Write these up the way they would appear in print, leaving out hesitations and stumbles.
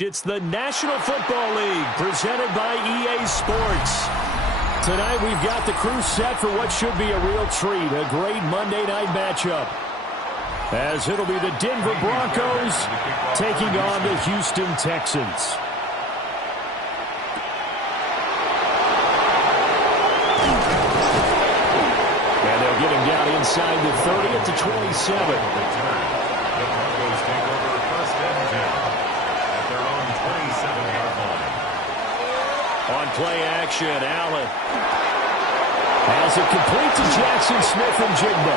It's the National Football League presented by EA Sports. Tonight we've got the crew set for what should be a real treat, a great Monday night matchup. As it'll be the Denver Broncos taking on the Houston Texans. And they'll get him down inside the 30 at the 27. On play action, Allen has it complete to Jackson Smith-Njigba.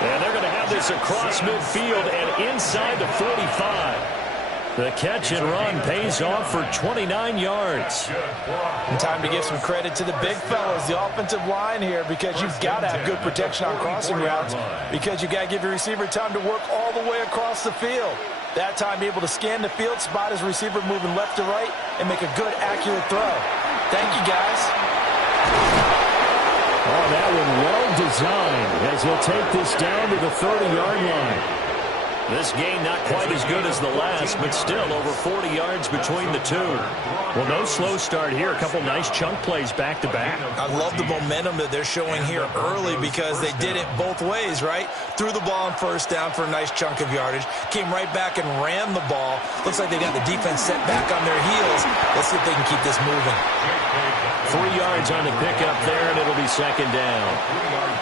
And they're going to have this across midfield and inside the 45. The catch and run pays off for 29 yards. And time to give some credit to the big fellas, the offensive line here, because you've got to have good protection on crossing routes, because you've got to give your receiver time to work all the way across the field. That time able to scan the field, spot his receiver moving left to right, and make a good, accurate throw. Thank you, guys. Oh, that one well designed as he'll take this down to the 30-yard line. This game not quite as good as the last, but still over 40 yards between the two. Well, no slow start here. A couple nice chunk plays back-to-back. I love the momentum that they're showing here early because they did it both ways, right? Threw the ball on first down for a nice chunk of yardage. Came right back and ran the ball. Looks like they got the defense set back on their heels. Let's see if they can keep this moving. 3 yards on the pickup there, and it'll be second down.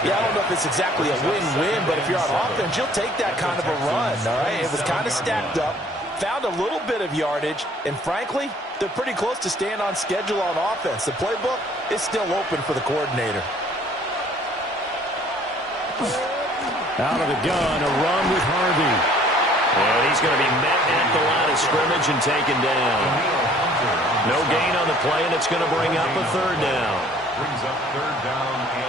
Yeah, I don't know if it's exactly a win-win, but if you're on offense, you'll take that kind of a run, all right? It was kind of stacked up, found a little bit of yardage, and frankly, they're pretty close to staying on schedule on offense. The playbook is still open for the coordinator. Out of the gun, a run with Harvey. And he's going to be met at the line of scrimmage and taken down. No gain on the play, and it's going to bring up a third down.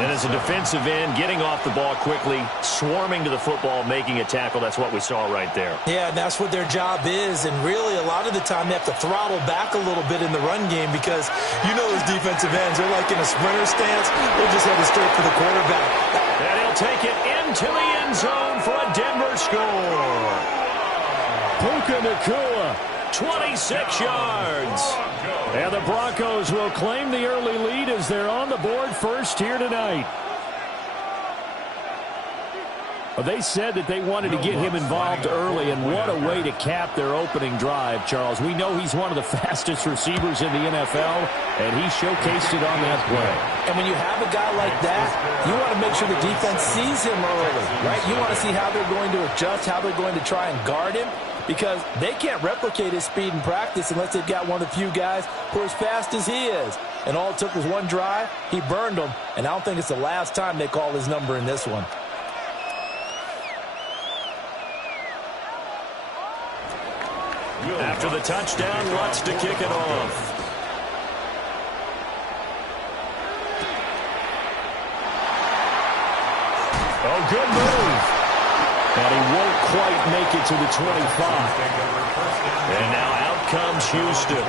And as a defensive end, getting off the ball quickly, swarming to the football, making a tackle, that's what we saw right there. Yeah, and that's what their job is, and really a lot of the time they have to throttle back a little bit in the run game because you know those defensive ends, they're like in a sprinter stance, they're just headed straight for the quarterback. And he'll take it into the end zone for a Denver score. Puka Nacua, 26 yards. And the Broncos will claim the early lead as they're on the board first here tonight. Well, they said that they wanted to get him involved early, and what a way to cap their opening drive, Charles. We know he's one of the fastest receivers in the NFL, and he showcased it on that play. And when you have a guy like that, you want to make sure the defense sees him early, right? You want to see how they're going to adjust, how they're going to try and guard him, because they can't replicate his speed in practice unless they've got one of the few guys who are as fast as he is. And all it took was one drive. He burned them, and I don't think it's the last time they call his number in this one. After the touchdown, Lutz to kick it off. Oh, good move. And he won't quite make it to the 25. And now out comes Houston.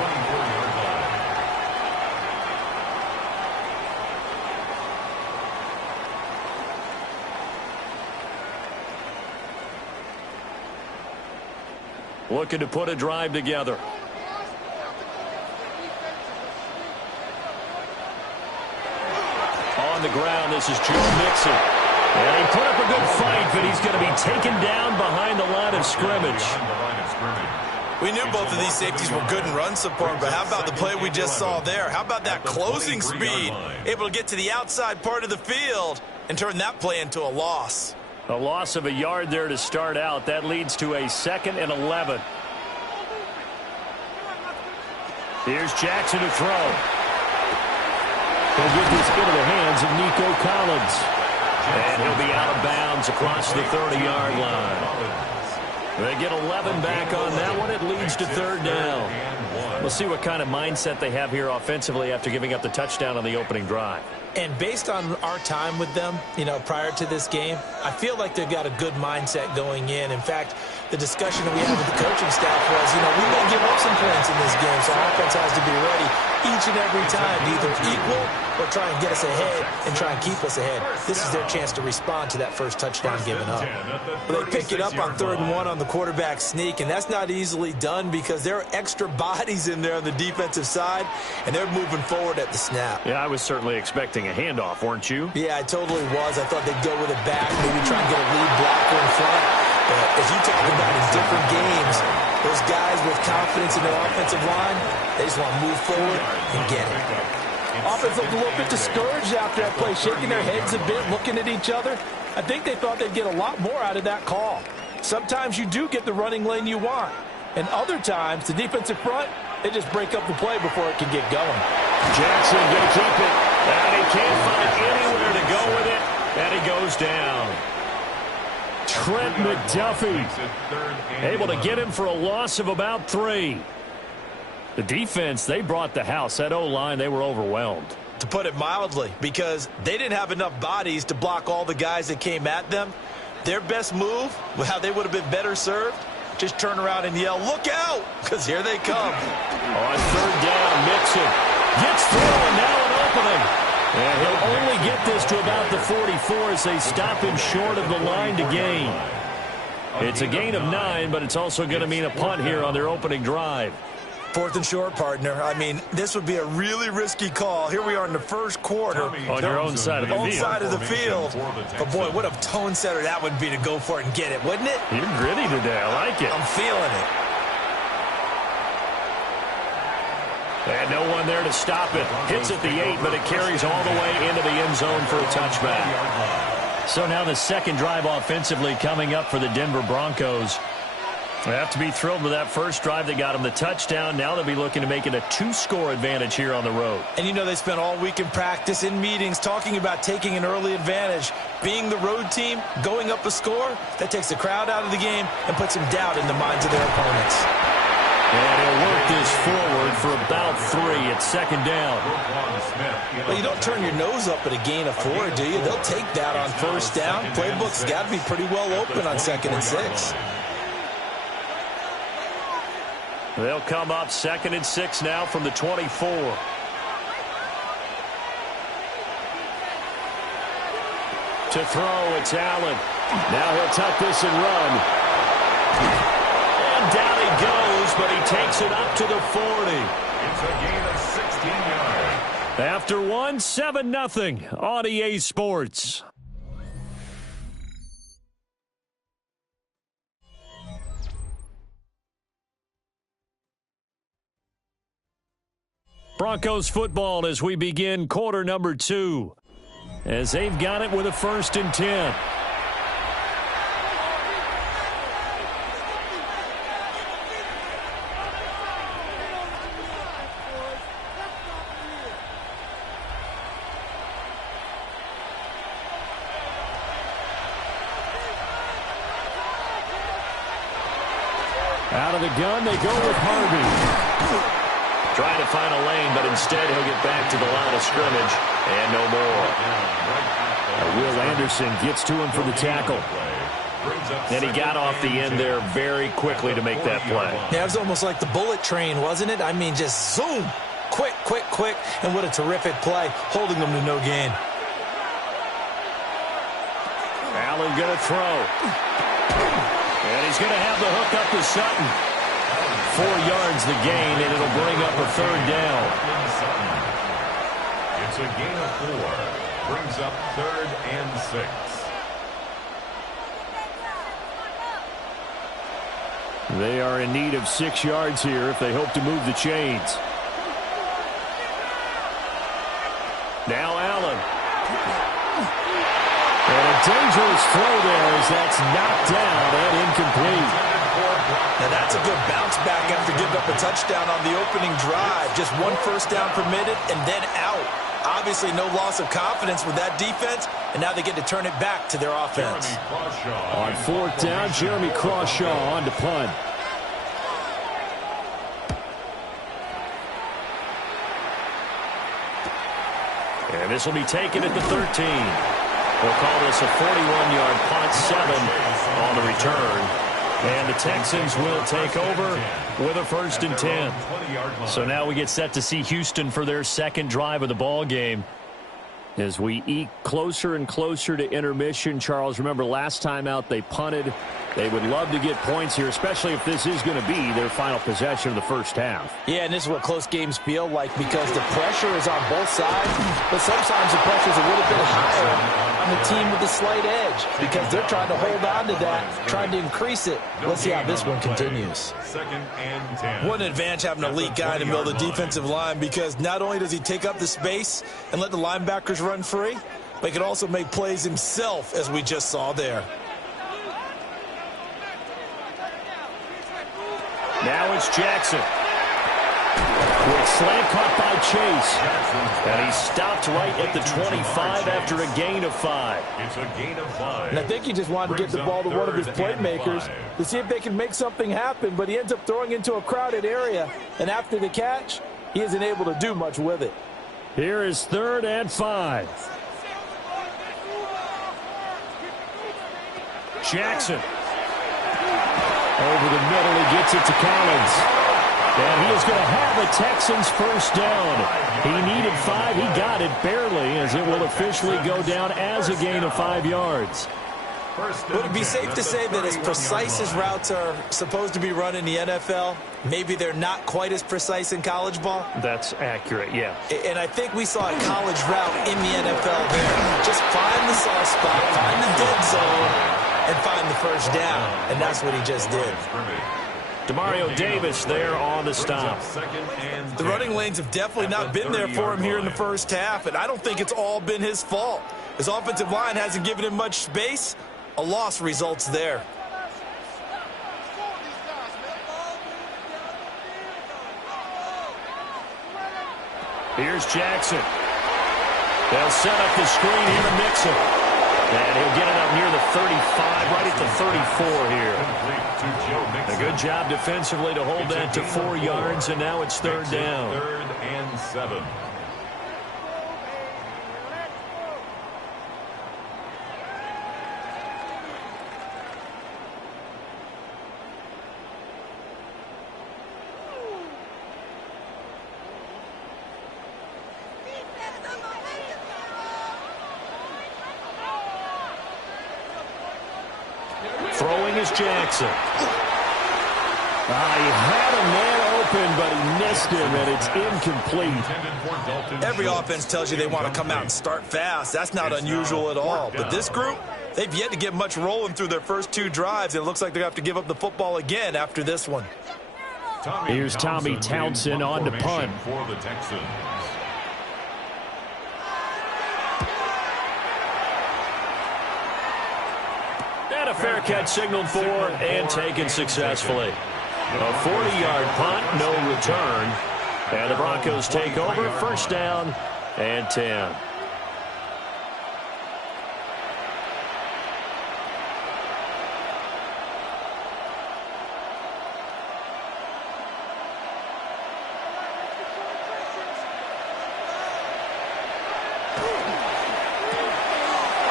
Looking to put a drive together. On the ground, this is Joe Mixon. And he put up a good fight, but he's going to be taken down behind the line of scrimmage. We knew both of these safeties were good in run support, but how about the play we just saw there? How about that closing speed? Able to get to the outside part of the field and turn that play into a loss. A loss of a yard there to start out. That leads to a 2nd and 11. Here's Jackson to throw. He'll get this into the hands of Nico Collins. And he'll be out of bounds across the 30-yard line. They get 11 back on that one. It leads to third down. We'll see what kind of mindset they have here offensively after giving up the touchdown on the opening drive. And based on our time with them, prior to this game, I feel like they've got a good mindset going in. In fact, the discussion that we had with the coaching staff was, we may give up some points in this game, so offense has to be ready each and every time to either equal or try and get us ahead and try and keep us ahead. This is their chance to respond to that first touchdown given up. Well, they pick it up on 3rd and 1 on the quarterback sneak, and that's not easily done because there are extra bodies in there on the defensive side, and they're moving forward at the snap. Yeah, I was certainly expecting a handoff, weren't you? Yeah, I totally was. I thought they'd go with it back, maybe try and get a lead blocker in front. But as you talk about in different games, those guys with confidence in their offensive line, they just want to move forward and get it. Offense looked a little bit discouraged after that play, shaking their heads a bit, looking at each other. I think they thought they'd get a lot more out of that call. Sometimes you do get the running lane you want. And other times, the defensive front, they just break up the play before it can get going. Jackson going to keep it. And he can't find anywhere to go with it. And he goes down. Trent McDuffie able to get him for a loss of about 3. The defense, they brought the house. That O-line, they were overwhelmed. To put it mildly, because they didn't have enough bodies to block all the guys that came at them. Their best move, how they would have been better served, just turn around and yell, "Look out!" because here they come. On 3rd down, Mixon gets through, and now an opening. And he'll only get this to about the 44 as they stop him short of the line to gain. It's a gain of 9, but it's also going to mean a punt here on their opening drive. 4th and short, partner. I mean, this would be a really risky call. Here we are in the first quarter. On your own side of the field. Side of the field. But, boy, what a tone setter that would be to go for it and get it, wouldn't it? You're gritty today. I like it. I'm feeling it. And no one there to stop it. Hits at the 8, but it carries all the way into the end zone for a touchback. So now the second drive offensively coming up for the Denver Broncos. They have to be thrilled with that first drive. They got them the touchdown. Now they'll be looking to make it a 2-score advantage here on the road. And you know they spent all week in practice, in meetings, talking about taking an early advantage. Being the road team, going up a score, that takes the crowd out of the game and puts some doubt in the minds of their opponents. And he'll work this forward for about 3 at 2nd down. Well, you don't turn your nose up at a gain of 4, do you? They'll take that on 1st down. Playbook's got to be pretty well open on 2nd and 6. They'll come up 2nd and 6 now from the 24. To throw, it's Allen. Now he'll tuck this and run. And down he goes, but he takes it up to the 40. It's a gain of 16 yards. After 1, 7-0 on EA Sports. Broncos football as we begin quarter number 2. As they've got it with a 1st and 10. Out of the gun, they go with Harvey. Trying to find a lane, but instead he'll get back to the line of scrimmage, and no more. Will Anderson gets to him for the tackle. And he got off the end there very quickly to make that play. Yeah, it was almost like the bullet train, wasn't it? I mean, just zoom. Quick, quick, quick. And what a terrific play, holding them to no gain. Allen going to throw. And he's going to have the hook up to Sutton. 4 yards the gain, and it'll bring up a 3rd down. It's a gain of 4. Brings up 3rd and 6. They are in need of 6 yards here if they hope to move the chains. Now Allen. And a dangerous throw there as that's knocked down and incomplete. Now that's a good bounce back after giving up a touchdown on the opening drive. Just 1 first down permitted and then out. Obviously no loss of confidence with that defense, and now they get to turn it back to their offense. On 4th down, Jeremy Crawshaw on to punt. And this will be taken at the 13. We'll call this a 41-yard punt, 7 on the return. And the Texans will take over with a 1st and 10. So now we get set to see Houston for their second drive of the ball game. As we eke closer and closer to intermission, Charles, remember last time out they punted. They would love to get points here, especially if this is going to be their final possession of the first half. Yeah, and this is what close games feel like because the pressure is on both sides, but sometimes the pressure is a little bit higher on the team with the slight edge because they're trying to hold on to that, trying to increase it. Let's see how this one continues. 2nd and 10. What an advantage having an elite guy in the middle of the defensive line because not only does he take up the space and let the linebackers run free, but he can also make plays himself, as we just saw there. Now it's Jackson. Quick slant caught by Chase. And he stopped right at the 25 after a gain of 5. It's a gain of 5. And I think he just wanted to get the ball to one of his playmakers to see if they can make something happen, but he ends up throwing into a crowded area. And after the catch, he isn't able to do much with it. Here is 3rd and 5. Jackson. Over the middle, he gets it to Collins. And he is going to have the Texans first down. He needed 5. He got it barely, as it will officially go down as a gain of 5 yards. Would it be safe to say that as precise as routes are supposed to be run in the NFL, maybe they're not quite as precise in college ball? That's accurate, yeah. And I think we saw a college route in the NFL there. Just find the soft spot, find the dead zone, and find the first down. And that's what he just did. Demario Davis there on the stop. The running lanes have definitely not been there for him here in the first half, and I don't think it's all been his fault. His offensive line hasn't given him much space. A loss results there. Here's Jackson. They'll set up the screen here to Mixon. And he'll get it up near the 35, right at the 34 here. A good job defensively to hold that to 4 yards, and now it's 3rd down. 3rd and 7. Throwing is Jackson. He had a man open, but he missed him, and it's incomplete. Every offense tells you they want to come out and start fast. That's not unusual at all. But this group, they've yet to get much rolling through their first 2 drives, and it looks like they're going to have to give up the football again after this one. Here's Tommy Townsend on to punt. For the Texans. And a fair catch signaled for and taken successfully. A 40-yard punt, no return. And the Broncos take over, first down and 10.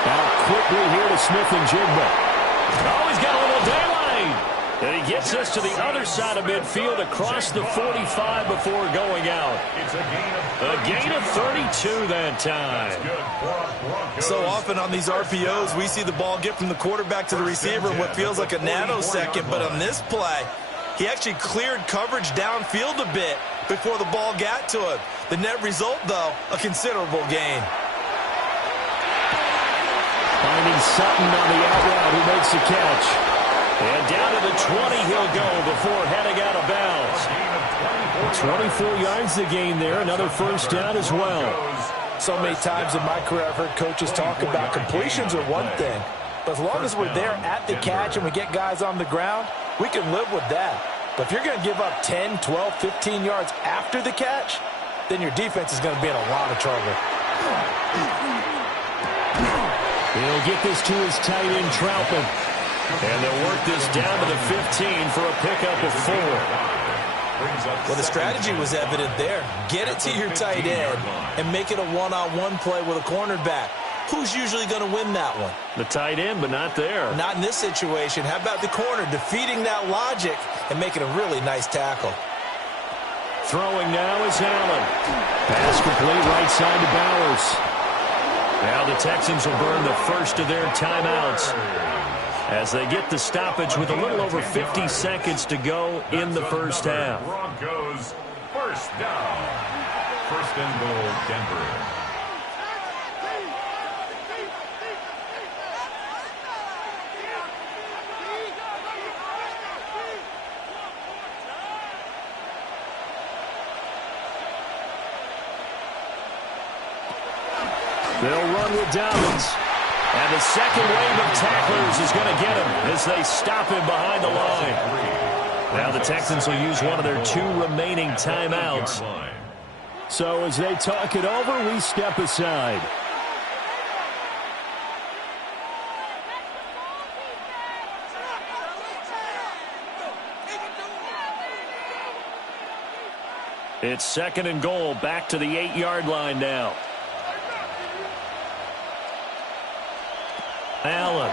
Now quickly here to Smith-Njigba. Oh, he's got a little daylight. And he gets us to the other side of midfield across the 45 before going out. It's a gain of 32 that time. So often on these RPOs, we see the ball get from the quarterback to the receiver in what feels like a nanosecond. But on this play, he actually cleared coverage downfield a bit before the ball got to him. The net result, though, a considerable gain. Finding Sutton on the out route, who makes the catch. And down to the 20 he'll go before heading out of bounds. 24 yards to gain there, another first down as well. So many times in my career I've heard coaches talk about completions are one thing, but as long as we're there at the catch and we get guys on the ground, we can live with that. But if you're going to give up 10, 12, 15 yards after the catch, then your defense is going to be in a lot of trouble. He'll get this to his tight end, Troutman. And they'll work this down to the 15 for a pickup of 4. Well, the strategy was evident there. Get it to your tight end and make it a one-on-one play with a cornerback. Who's usually going to win that one? The tight end, but not there. Not in this situation. How about the corner defeating that logic and making a really nice tackle? Throwing now is Allen. Pass complete right side to Bowers. Now the Texans will burn the first of their timeouts as they get the stoppage with a little over 50 seconds to go in the first half. Broncos first down. First and goal, Denver. They'll run with Dobbins. And the second wave of tacklers is going to get him as they stop him behind the line. Now the Texans will use one of their 2 remaining timeouts. So as they talk it over, we step aside. It's second and goal, back to the 8-yard line now. Allen.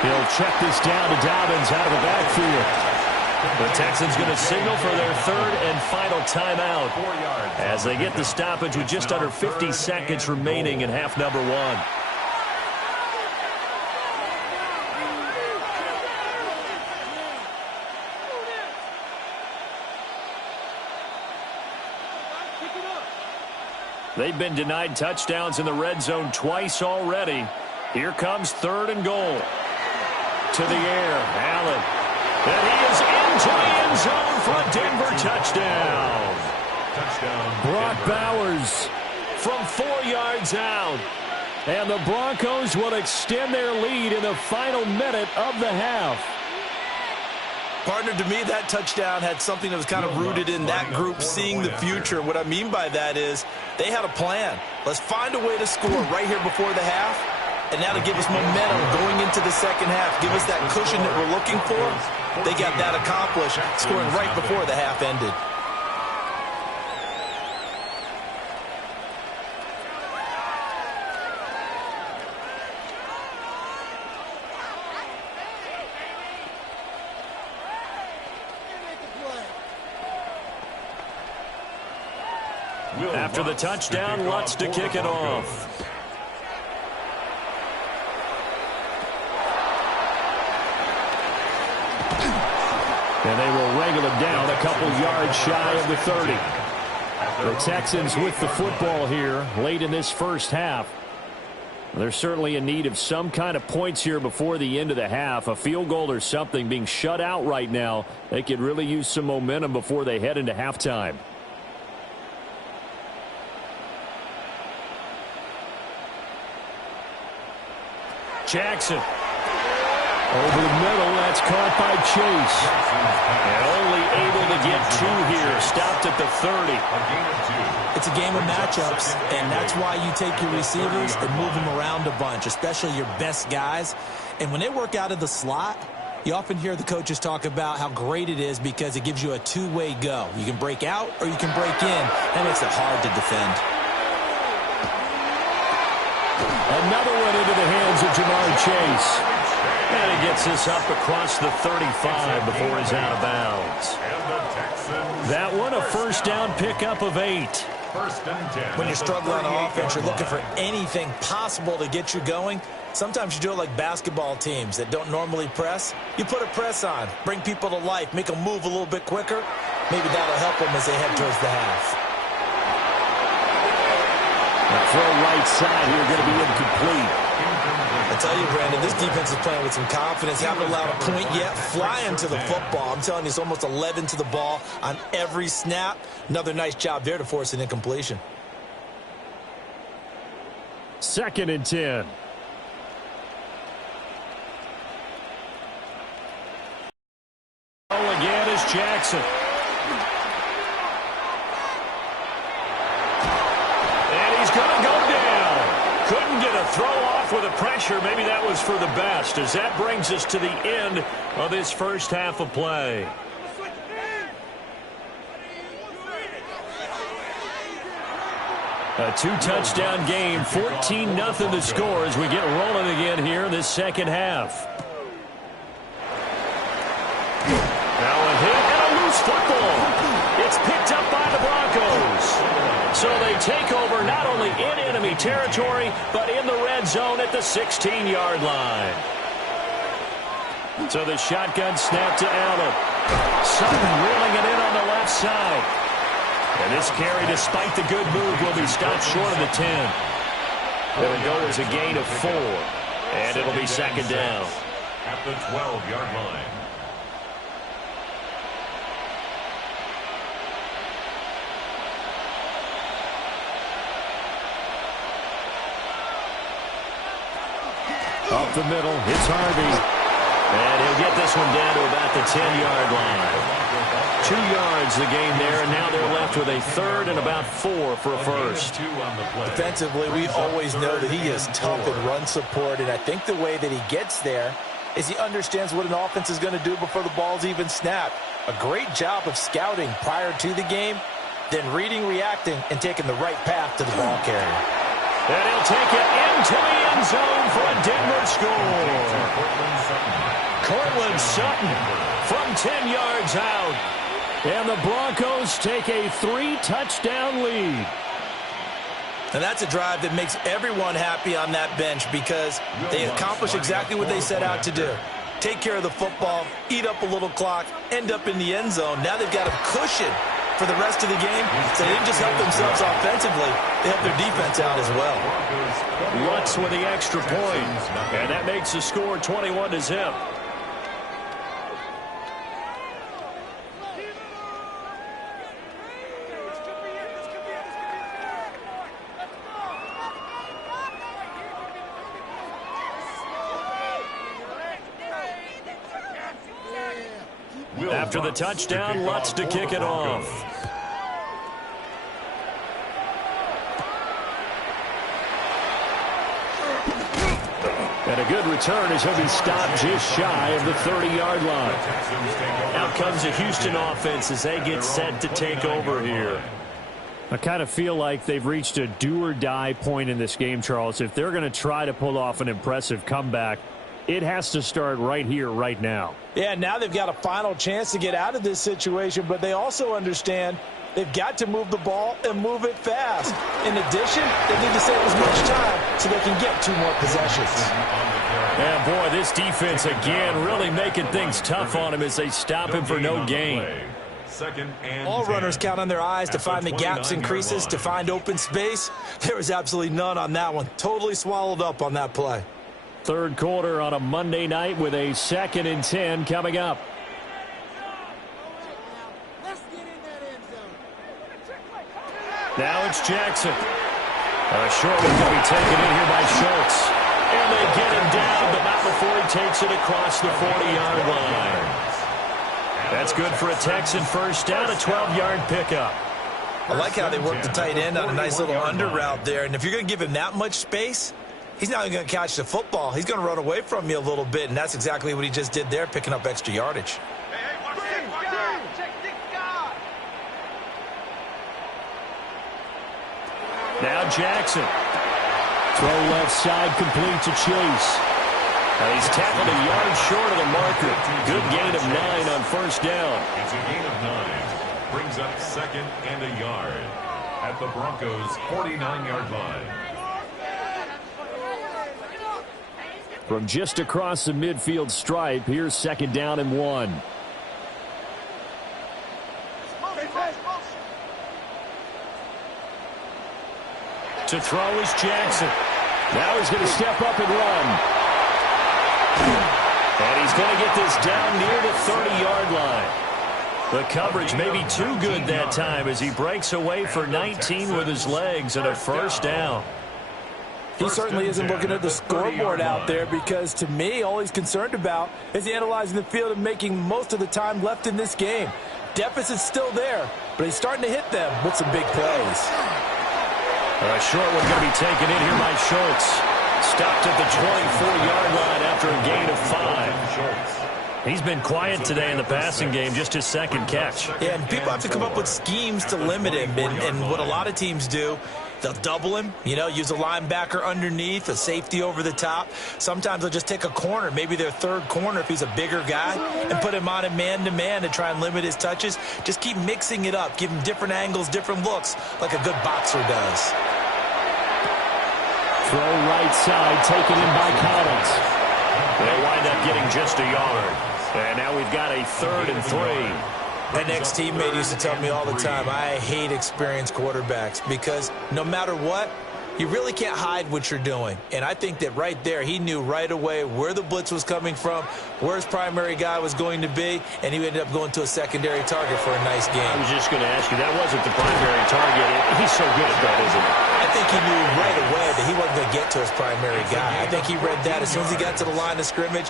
He'll check this down to Dobbins out of the backfield. The Texans going to signal for their 3rd and final timeout as they get the stoppage with just under 50 seconds remaining in half number 1. They've been denied touchdowns in the red zone twice already. Here comes 3rd and goal. To the air, Allen. And he is into the end zone for a Denver touchdown. Brock Bowers from 4 yards out. And the Broncos will extend their lead in the final minute of the half. Partner, to me, that touchdown had something that was kind of rooted in that group seeing the future. What I mean by that is they had a plan. Let's find a way to score right here before the half, and now to give us momentum going into the second half, give us that cushion that we're looking for. They got that accomplished, scoring right before the half ended. After the touchdown, Lutz to kick it off. And they will wrangle it down a couple yards shy of the 30. The Texans with the football here late in this first half. They're certainly in need of some kind of points here before the end of the half. A field goal or something, being shut out right now. They could really use some momentum before they head into halftime. Jackson. Over the middle, that's caught by Chase. And only able to get 2 here, stopped at the 30. It's a game of matchups, and that's why you take your receivers and move them around a bunch, especially your best guys. And when they work out of the slot, you often hear the coaches talk about how great it is because it gives you a 2-way go. You can break out or you can break in. That makes it hard to defend. Another one into the hands of Jamar Chase. And he gets this up across the 35 before he's out of bounds. That one, a first down pickup of 8. When you're struggling on offense, you're looking for anything possible to get you going. Sometimes you do it like basketball teams that don't normally press. You put a press on, bring people to life, make them move a little bit quicker. Maybe that'll help them as they head towards the half. The throw right side here going to be incomplete. I tell you, Brandon, this defense is playing with some confidence. Haven't allowed a point yet. Flying to the football. I'm telling you, it's almost 11 to the ball on every snap. Another nice job there to force an incompletion. 2nd and 10. Again is Jackson. And he's going to go down. Couldn't get a throw off with the pressure. Maybe that was for the best, as that brings us to the end of this first half of play. A 2-touchdown game, 14-0 to score as we get rolling again here in this second half. Now a hit and a loose football. It's picked up by the Broncos. So they take over not only in enemy territory, but in the red zone at the 16-yard line. So the shotgun snap to Allen. Sutton reeling it in on the left side. And this carry, despite the good move, will be stopped short of the 10. It'll go as a gain of 4. And it'll be second down. At the 12-yard line. Up the middle, it's Harvey. And he'll get this one down to about the 10-yard line. 2 yards the gain there, and now they're left with a third and about 4 for a first. Defensively, we always know that he is tough in run support, and I think the way that he gets there is he understands what an offense is going to do before the ball's even snapped. A great job of scouting prior to the game, then reading, reacting, and taking the right path to the ball carrier. And he'll take it into the end zone for a Denver score. Cortland Sutton from 10 yards out. And the Broncos take a 3-touchdown lead. And that's a drive that makes everyone happy on that bench because they accomplish exactly what they set out to do. Take care of the football, eat up a little clock, end up in the end zone. Now they've got a cushion for the rest of the game. So they didn't just help themselves offensively, they helped their defense out as well. Lutz with the extra point. And that makes the score 21-0. After the touchdown, Lutz to kick it off. And a good return as he'll be stopped just shy of the 30-yard line. Out comes the Houston offense as they get set to take over here. I kind of feel like they've reached a do-or-die point in this game, Charles. If they're going to try to pull off an impressive comeback, it has to start right here, right now. Yeah, now they've got a final chance to get out of this situation, but they also understand they've got to move the ball and move it fast. In addition, they need to save as much time so they can get 2 more possessions. And boy, this defense again really making things tough on him as they stop him for no gain. All runners count on their eyes to find the gaps and creases, to find open space. There was absolutely none on that one. Totally swallowed up on that play. Third quarter on a Monday night with a 2nd and 10 coming up. Now it's Jackson. A short one going to be taken in here by Schultz. And they get him down, but not before he takes it across the 40-yard line. That's good for a Texan first down, a 12-yard pickup. I like how they work the tight end on a nice little under route there. And if you're going to give him that much space, he's not going to catch the football. He's going to run away from you a little bit, and that's exactly what he just did there, picking up extra yardage. Now Jackson. Throw left side complete to Chase. He's tackled a yard short of the marker. Good gain of 9 on first down. It's a gain of 9. Brings up 2nd and a yard at the Broncos' 49-yard line. From just across the midfield stripe, here's 2nd down and 1. To throw is Jackson. Now he's going to step up and run. And he's going to get this down near the 30-yard line. The coverage may be too good that time as he breaks away for 19 with his legs and a first down. He certainly isn't looking at the scoreboard out there because, to me, all he's concerned about is analyzing the field and making most of the time left in this game. Deficit's still there, but he's starting to hit them with some big plays. A short one going to be taken in here by Schultz. Stopped at the 24-yard line after a gain of 5. He's been quiet today in the passing game, just his 2nd catch. Yeah, and people have to come up with schemes to limit him, and what a lot of teams do, they'll double him, use a linebacker underneath, a safety over the top. Sometimes they'll just take a corner, maybe their 3rd corner if he's a bigger guy, and put him on a man-to-man to try and limit his touches. Just keep mixing it up, give him different angles, different looks, like a good boxer does. Throw right side, taken in by Collins. They'll wind up getting just a yard. And now we've got a 3rd and 3. An ex-teammate used to tell me all the time, I hate experienced quarterbacks because no matter what, you really can't hide what you're doing. And I think that right there, he knew right away where the blitz was coming from, where his primary guy was going to be, and he ended up going to a secondary target for a nice game. I was just going to ask you, that wasn't the primary target. He's so good at that, isn't he? I think he knew right away that he wasn't going to get to his primary guy. I think he read that as soon as he got to the line of scrimmage,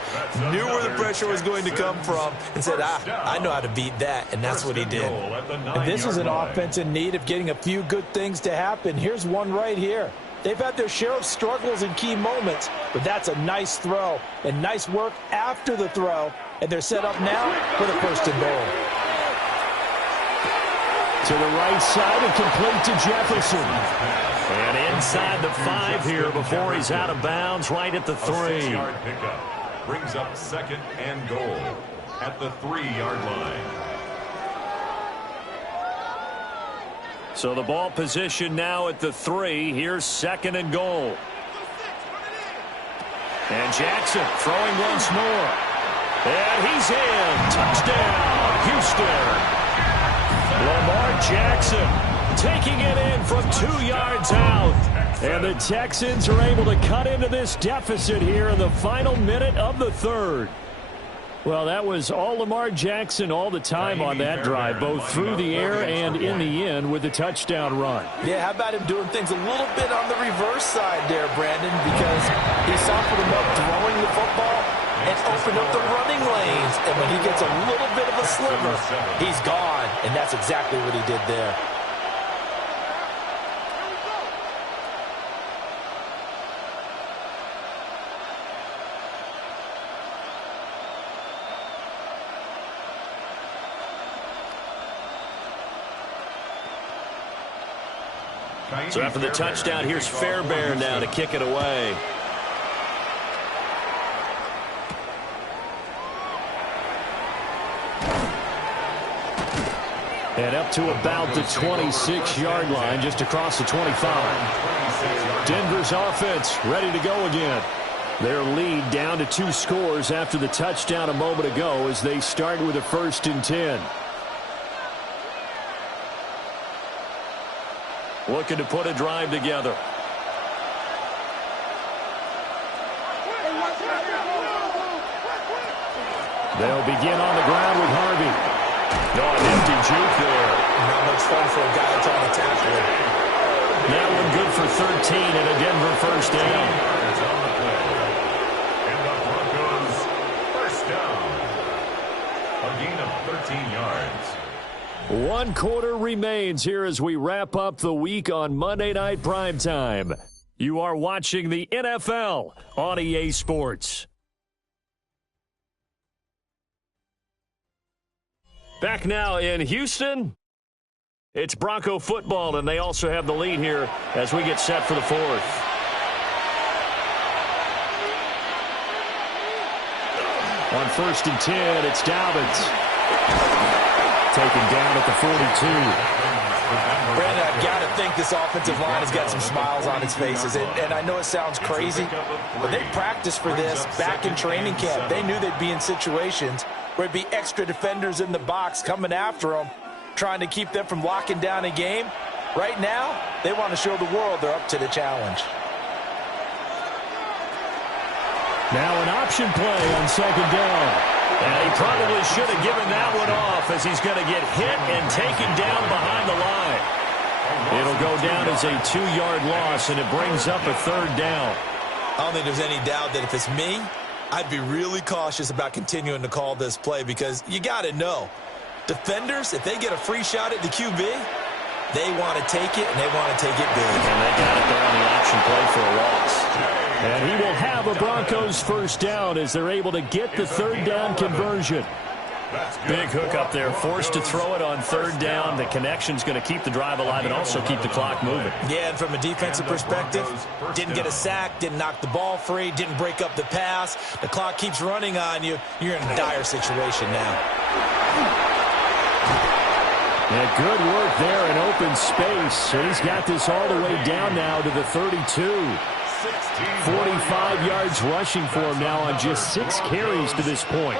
knew where the pressure was going to come from, and said, I know how to beat that, and that's what he did. And this is an offense in need of getting a few good things to happen. Here's one right here. They've had their share of struggles in key moments, but that's a nice throw and nice work after the throw, and they're set up now for the 1st and goal. To the right side and complete to Jefferson. And inside the 5 here before he's out of bounds, right at the 3. A 6-yard pickup brings up 2nd and goal at the 3-yard line. So the ball position now at the 3. Here's 2nd and goal. And Jackson throwing once more. And he's in. Touchdown, Houston. Lamar Jackson taking it in from 2 yards out. And the Texans are able to cut into this deficit here in the final minute of the 3rd. Well, that was all Lamar Jackson all the time on that drive, both through the air and in the end with the touchdown run. Yeah, how about him doing things a little bit on the reverse side there, Brandon, because he softened him up throwing the football and opened up the running lanes. And when he gets a little bit of a sliver, he's gone. And that's exactly what he did there. So after the touchdown, here's Fairbairn now to kick it away. And up to about the 26-yard line, just across the 25. Denver's offense ready to go again. Their lead down to 2 scores after the touchdown a moment ago as they start with a 1st and 10. Looking to put a drive together. They'll begin on the ground with Harvey. No, an empty juke there. Not much fun for a guy trying to tackle him. That one good for 13 and a Denver 1st down. And the Broncos 1st down. A gain of 13 yards. 1 quarter remains here as we wrap up the week on Monday Night Primetime. You are watching the NFL on EA Sports. Back now in Houston, it's Bronco football, and they also have the lead here as we get set for the 4th. On 1st and 10, it's Dobbins. Taken down at the 42. Brandon, I've got to think this offensive line has got some smiles on its faces. And I know it sounds crazy, but they practiced for this back in training camp. They knew they'd be in situations where it'd be extra defenders in the box coming after them, trying to keep them from locking down a game. Right now, they want to show the world they're up to the challenge. Now an option play on 2nd down. And he probably should have given that one off as he's going to get hit and taken down behind the line. It'll go down as a 2-yard loss, and it brings up a 3rd down. I don't think there's any doubt that if it's me, I'd be really cautious about continuing to call this play because you got to know, defenders, if they get a free shot at the QB, they want to take it, and they want to take it big. And they got it there on the option play for a loss. And he will have a Broncos 1st down as they're able to get the 3rd down conversion. Big hook up there, forced to throw it on 3rd down. The connection's going to keep the drive alive and also keep the clock moving. Yeah, and from a defensive perspective, didn't get a sack, didn't knock the ball free, didn't break up the pass. The clock keeps running on you. You're in a dire situation now. Yeah, good work there in open space. So he's got this all the way down now to the 32. 45 yards rushing for him now on just 6 carries to this point.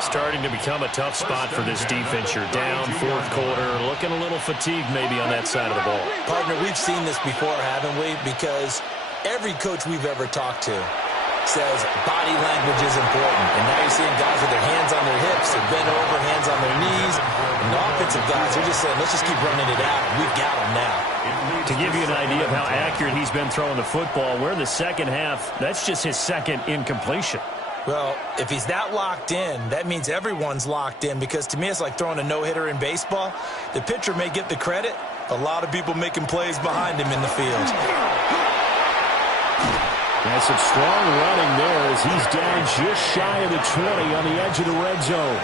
Starting to become a tough spot for this defense. You're down, fourth quarter, looking a little fatigued maybe on that side of the ball. Partner, we've seen this before, haven't we? Because every coach we've ever talked to says body language is important. And now you're seeing guys with their hands on their hips, they're bent over, hands on their knees. And the offensive guys are just saying, let's just keep running it out. We've got them now. To give you an idea of how accurate he's been throwing the football, we're in the second half. That's just his second incompletion. Well, if he's that locked in, that means everyone's locked in, because to me it's like throwing a no-hitter in baseball. The pitcher may get the credit, a lot of people making plays behind him in the field. That's some strong running there as he's down just shy of the 20 on the edge of the red zone.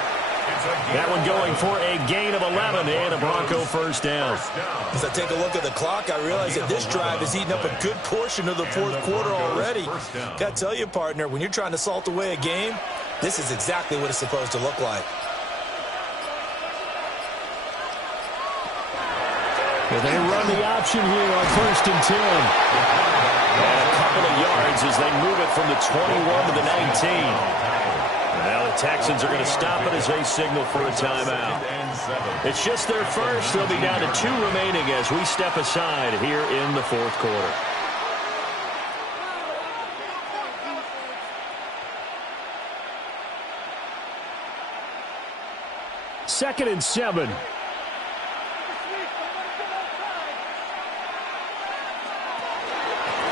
That one going for a gain of 11 and a Bronco first down. As I take a look at the clock, I realize that this drive is eating up a good portion of the fourth quarter already. Got to tell you, partner, when you're trying to salt away a game, this is exactly what it's supposed to look like. Well, they run the option here on 1st and 10. And a couple of yards as they move it from the 21 to the 19. Now the Texans are going to stop it as they signal for a timeout. It's just their first. They'll be down to 2 remaining as we step aside here in the fourth quarter. Second and 7.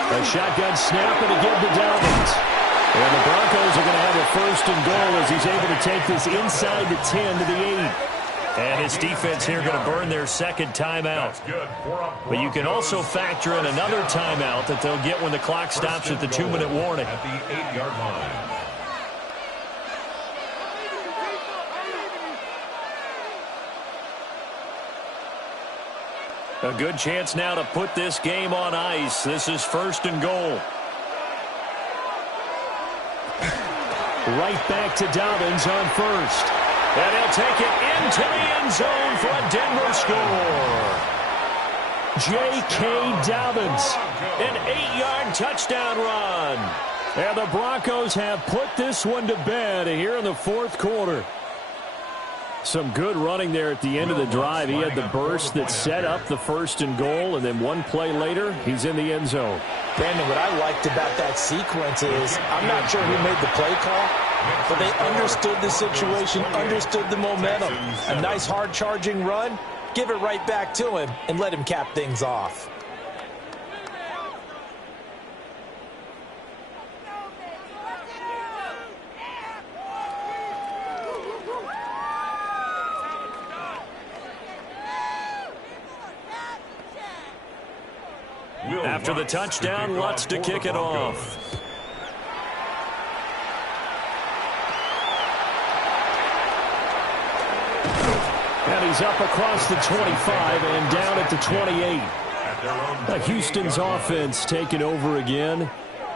A shotgun snap and again to Dalvin. And the Broncos are going to have a 1st and goal as he's able to take this inside the 10 to the 8. And his defense here going to burn their second timeout. But you can also factor in another timeout that they'll get when the clock stops at the 2-minute warning. At the 8-yard line. A good chance now to put this game on ice. This is 1st and goal. Right back to Dobbins on 1st. And he'll take it into the end zone for a Denver score. J.K. Dobbins. An 8-yard touchdown run. And the Broncos have put this one to bed here in the fourth quarter. Some good running there at the end of the drive. He had the burst that set up the 1st and goal, and then one play later, he's in the end zone. Brandon, what I liked about that sequence is, I'm not sure who made the play call, but they understood the situation, understood the momentum. A nice hard-charging run, give it right back to him, and let him cap things off. After the touchdown, Lutz to kick it off. And he's up across the 25 and down at the 28. Houston's offense taking over again.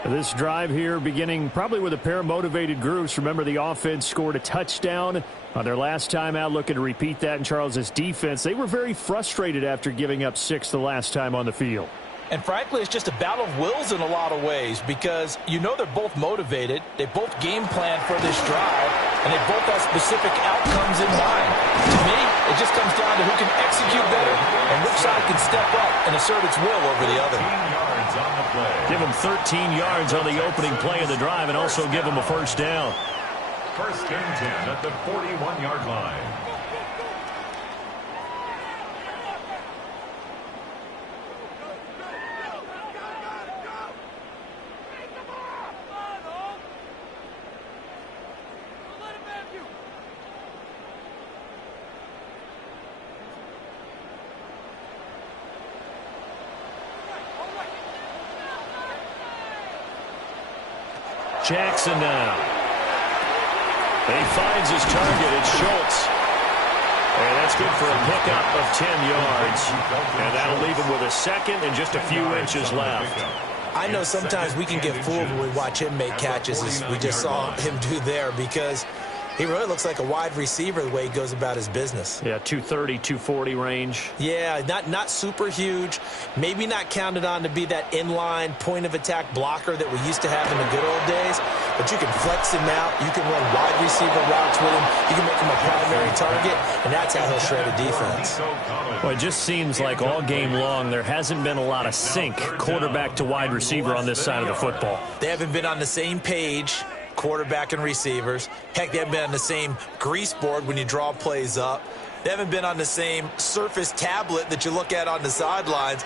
This drive here beginning probably with a pair of motivated groups. Remember, the offense scored a touchdown on their last time out. Looking to repeat that in Charles's defense. They were very frustrated after giving up 6 the last time on the field. And frankly, it's just a battle of wills in a lot of ways, because you know they're both motivated, they both game plan for this drive, and they both have specific outcomes in mind. To me, it just comes down to who can execute better and which side can step up and assert its will over the other. Give them 13 yards on the opening play of the drive and also give them a 1st down. 1st and 10 at the 41-yard line. Jackson now. He finds his target. It's Schultz. And that's good for a pickup of 10 yards. And that'll leave him with a second and just a few inches left. I know sometimes we can get fooled when we watch him make catches, as we just saw him do there, because He really looks like a wide receiver the way he goes about his business. Yeah, 230, 240 range. Yeah, not super huge. Maybe not counted on to be that inline point-of-attack blocker that we used to have in the good old days. But you can flex him out. You can run wide receiver routes with him. You can make him a primary target, and that's how he'll shred a defense. Well, it just seems like all game long there hasn't been a lot of sync quarterback to wide receiver on this side of the football. They haven't been on the same page, quarterback and receivers. Heck, they haven't been on the same grease board when you draw plays up. They haven't been on the same surface tablet that you look at on the sidelines.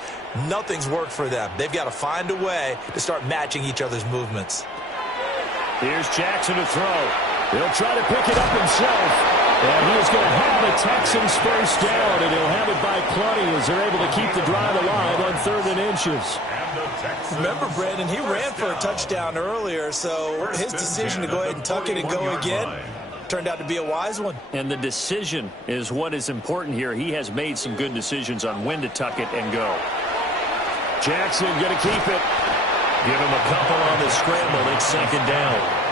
Nothing's worked for them. They've got to find a way to start matching each other's movements. Here's Jackson to throw. He'll try to pick it up himself. And he is going to have the Texans first down, and he'll have it by plenty as they're able to keep the drive alive on 3rd and inches. Remember, Brandon, he ran for a touchdown earlier, so his decision to go ahead and tuck it and go again turned out to be a wise one. And the decision is what is important here. He has made some good decisions on when to tuck it and go. Jackson going to keep it. Give him a couple on the scramble. It's 2nd down.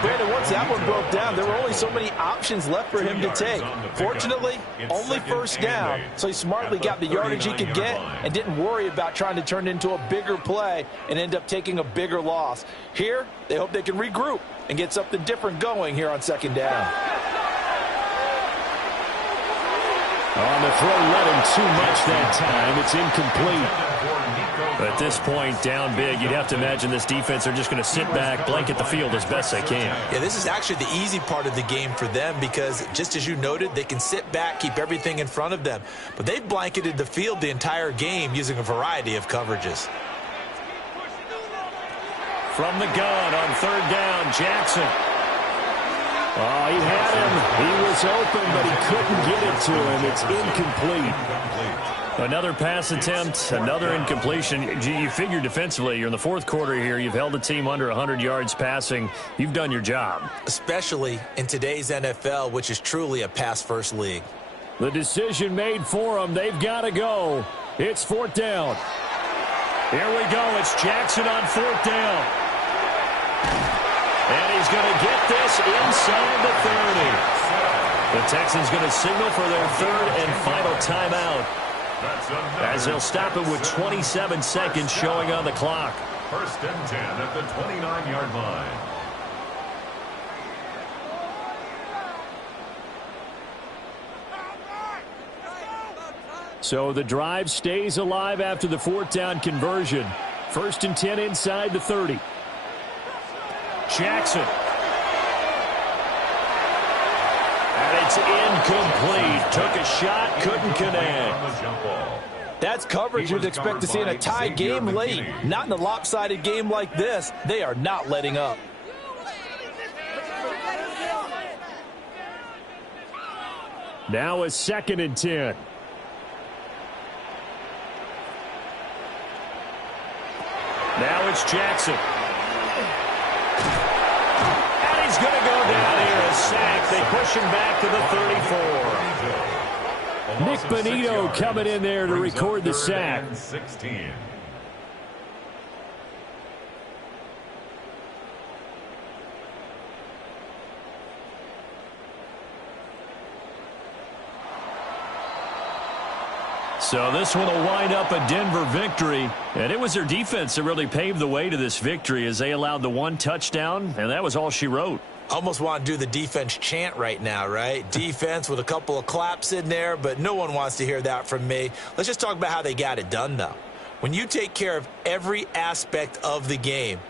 Brandon, once that one broke down, there were only so many options left for him to take. Fortunately, only 1st down, so he smartly got the yardage he could get and didn't worry about trying to turn it into a bigger play and end up taking a bigger loss. Here, they hope they can regroup and get something different going here on 2nd down. On the throw, let him too much that time. It's incomplete. At this point, down big, you'd have to imagine this defense are just going to sit back, blanket the field as best they can. Yeah, this is actually the easy part of the game for them because, just as you noted, they can sit back, keep everything in front of them. But they've blanketed the field the entire game using a variety of coverages. From the gun on 3rd down, Jackson. Oh, he had him. He was open, but he couldn't get it to him. It's incomplete. Another pass attempt, another incompletion. You figure defensively, you're in the 4th quarter here. You've held the team under 100 yards passing. You've done your job. Especially in today's NFL, which is truly a pass-first league. The decision made for them. They've got to go. It's 4th down. Here we go. It's Jackson on 4th down. And he's going to get this inside the 30. The Texans going to signal for their 3rd and final timeout, as they'll stop it with 27 seconds showing on the clock. 1st and 10 at the 29-yard line. So the drive stays alive after the 4th down conversion. 1st and 10 inside the 30. Jackson. And it's incomplete. Took a shot, couldn't connect. That's coverage you'd expect to see in a tie game late. Not in a lopsided game like this. They are not letting up. Now a 2nd and 10. Now it's Jackson. And he's going to go down here, a sack. They push him back to the 34. Nick Bonito coming in there to record the sack. 16. So this one will wind up a Denver victory. And it was their defense that really paved the way to this victory as they allowed the 1 touchdown, and that was all she wrote. Almost want to do the defense chant right now, right? Defense with a couple of claps in there, but no one wants to hear that from me. Let's just talk about how they got it done, though. When you take care of every aspect of the game,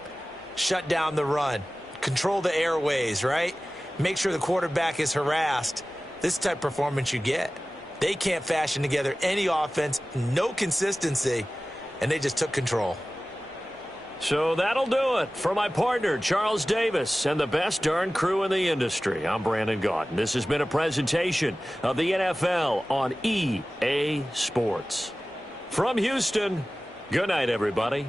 shut down the run, control the airways, right? Make sure the quarterback is harassed. This is the type of performance you get. They can't fashion together any offense, no consistency, and they just took control. So that'll do it for my partner, Charles Davis, and the best darn crew in the industry. I'm Brandon Gaudin. This has been a presentation of the NFL on EA Sports. From Houston, good night, everybody.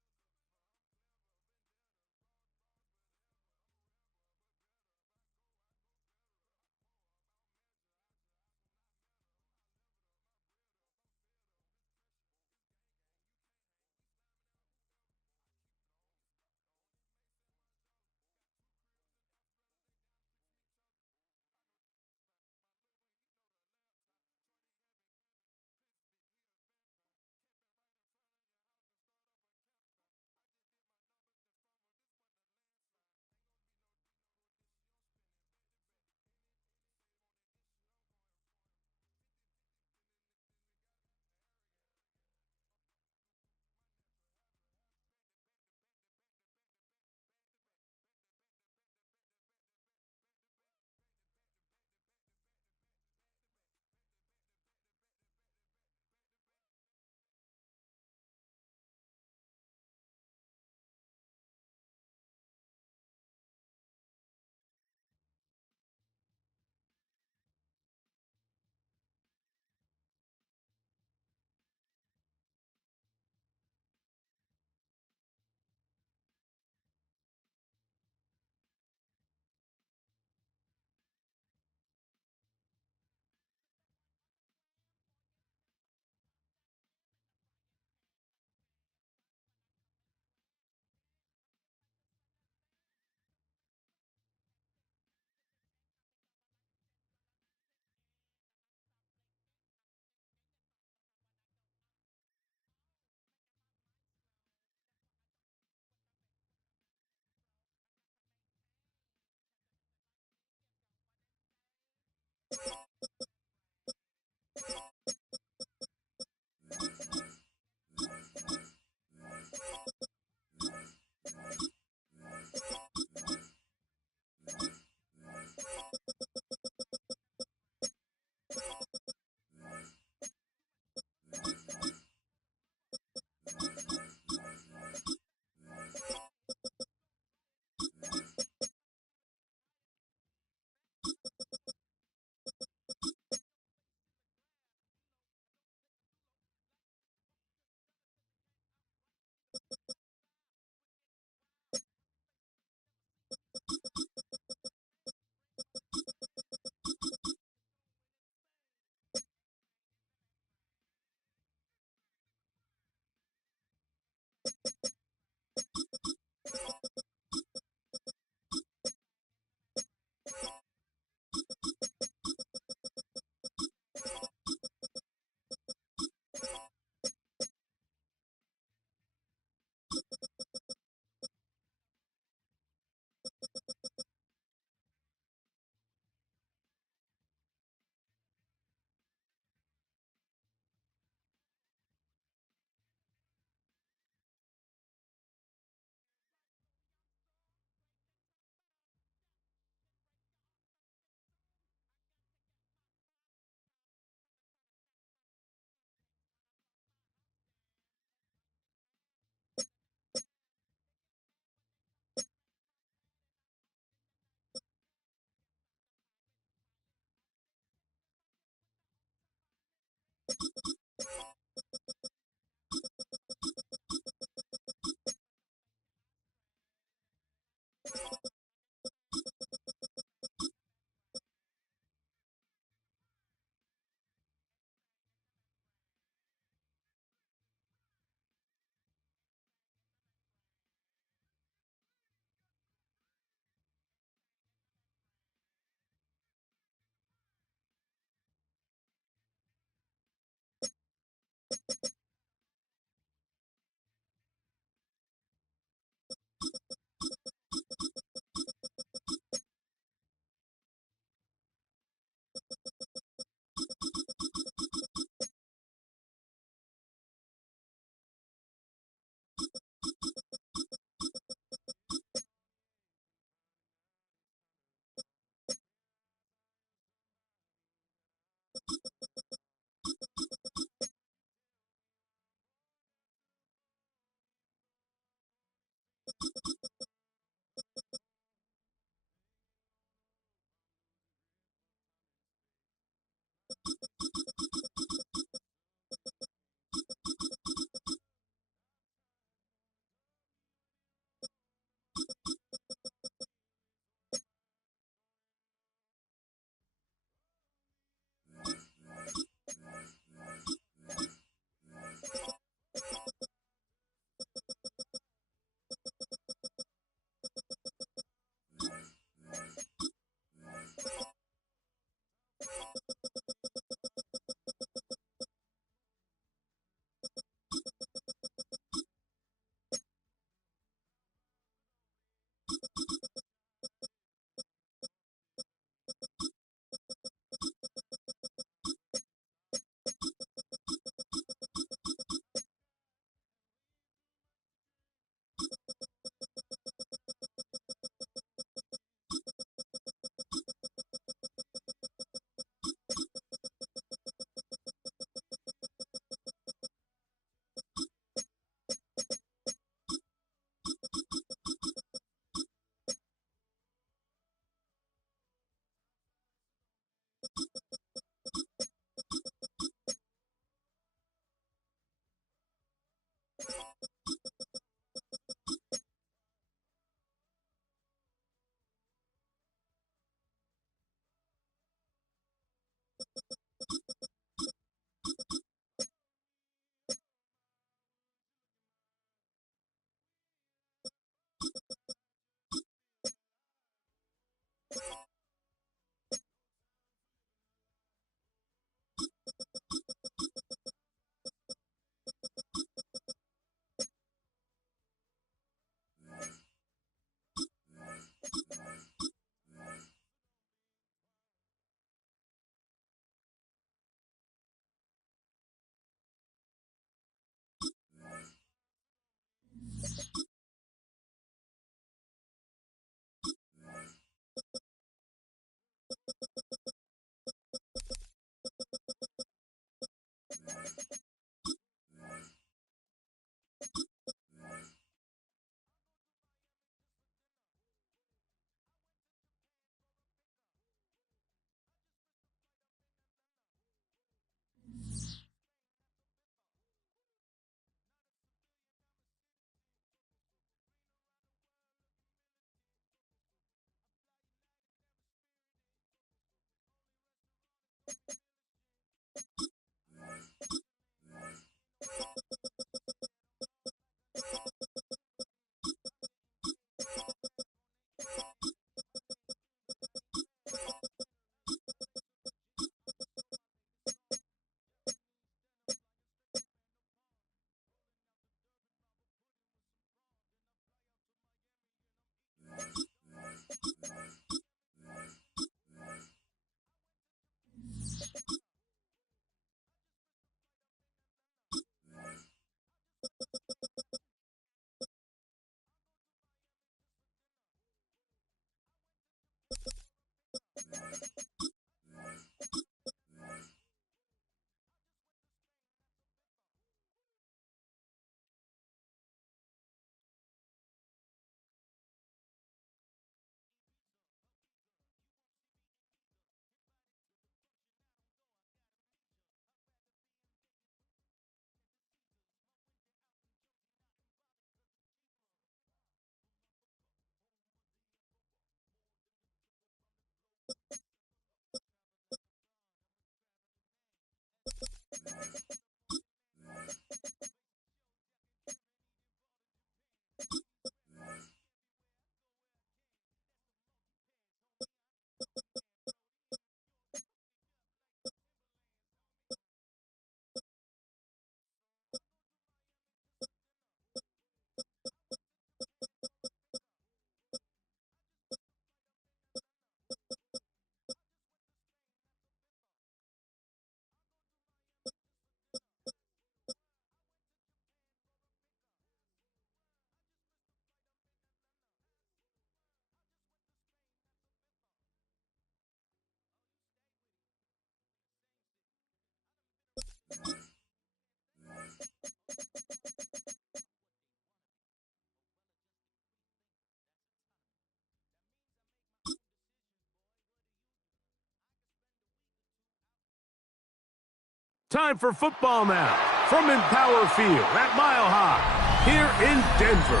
Time for football now from Empower Field at Mile High here in Denver.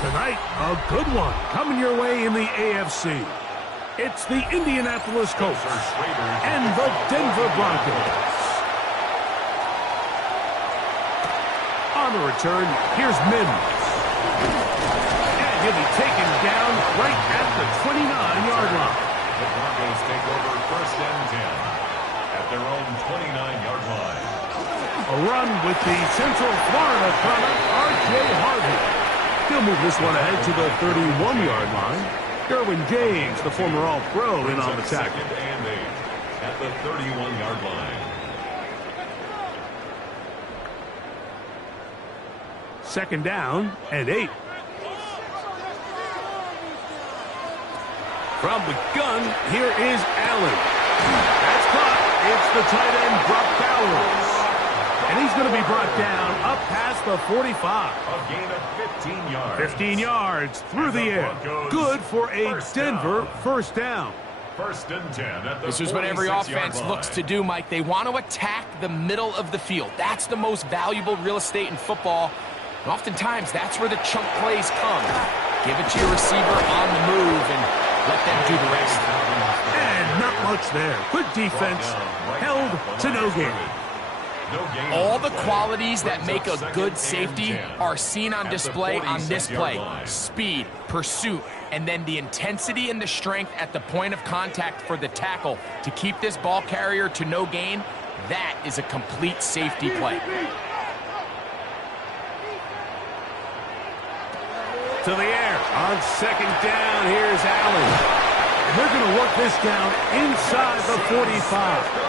Tonight, a good one coming your way in the AFC. It's the Indianapolis Colts and the Denver Broncos. On the return, here's Mims. And he'll be taken down right at the 29-yard line. The Broncos take over 1st and 10. At their own 29-yard line. A run with the Central Florida product, R.J. Harvey. He'll move this one ahead to the 31-yard line. Derwin James, the former All-Pro, in on the tackle. 2nd and 8 at the 31-yard line. 2nd down and 8. From the gun, here is Allen. That's caught. It's the tight end, Brock Bowers. And he's going to be brought down up past the 45. A gain of 15 yards. 15 yards through the air. Good for a Denver first down. 1st and 10 at the This is what every 46-yard offense line. looks to do, Mike. They want to attack the middle of the field. That's the most valuable real estate in football. And oftentimes, that's where the chunk plays come. Give it to your receiver on the move and let them do the rest. And not much there. Good defense. Held to no gain. All the qualities that make a good safety are seen on display on this play. Speed, pursuit, and then the intensity and the strength at the point of contact for the tackle to keep this ball carrier to no gain. That is a complete safety play. To the air. On 2nd down, here's Allen. And they're going to work this down inside the 45.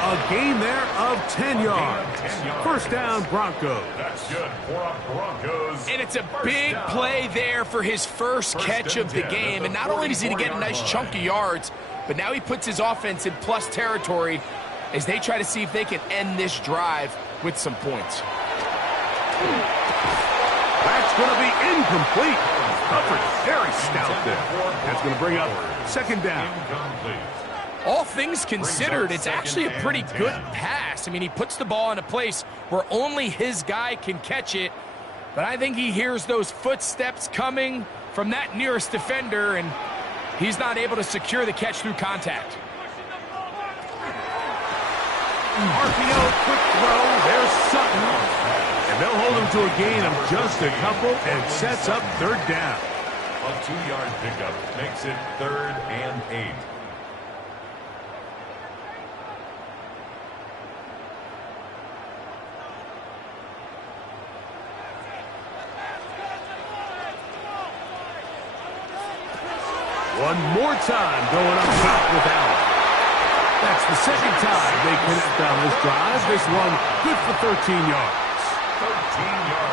A gain there of 10 yards. 1st down, Broncos. That's good for Broncos. And it's a big play there for his first catch of the game. And not only does he get a nice chunk of yards, but now he puts his offense in plus territory as they try to see if they can end this drive with some points. That's going to be incomplete. Coverage very stout there. That's going to bring up 2nd down. Incomplete. All things considered, it's actually a pretty good pass. I mean, he puts the ball in a place where only his guy can catch it, but I think he hears those footsteps coming from that nearest defender, and he's not able to secure the catch through contact. RPO, quick throw. There's Sutton. And they'll hold him to a gain of just a couple and sets up 3rd down. A 2-yard pickup makes it 3rd and 8. One more time going up top with Allen. That's the 2nd time they connect on this drive. This one good for 13 yards.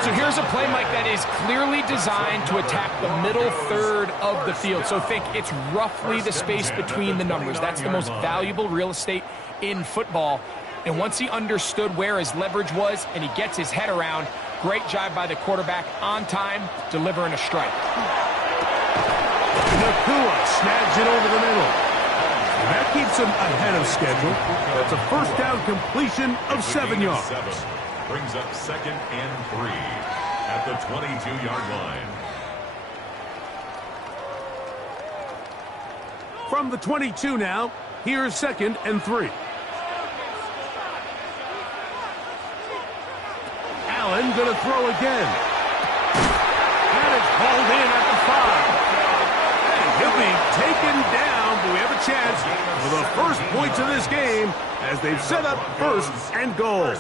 So here's a play, Mike, that is clearly designed to attack the middle third of the field. So think it's roughly the space between the numbers. That's the most valuable real estate in football. And once he understood where his leverage was and he gets his head around, great job by the quarterback on time, delivering a strike. Nacua snags it over the middle. And that keeps him ahead of schedule. That's a first down completion of 7 yards. Brings up 2nd and 3 at the 22-yard line. From the 22 now, here's 2nd and 3. Allen going to throw again. And it's hauled in at the 5. And he'll be taken down, but we have a chance for the first points of this game as they've set up 1st and goal.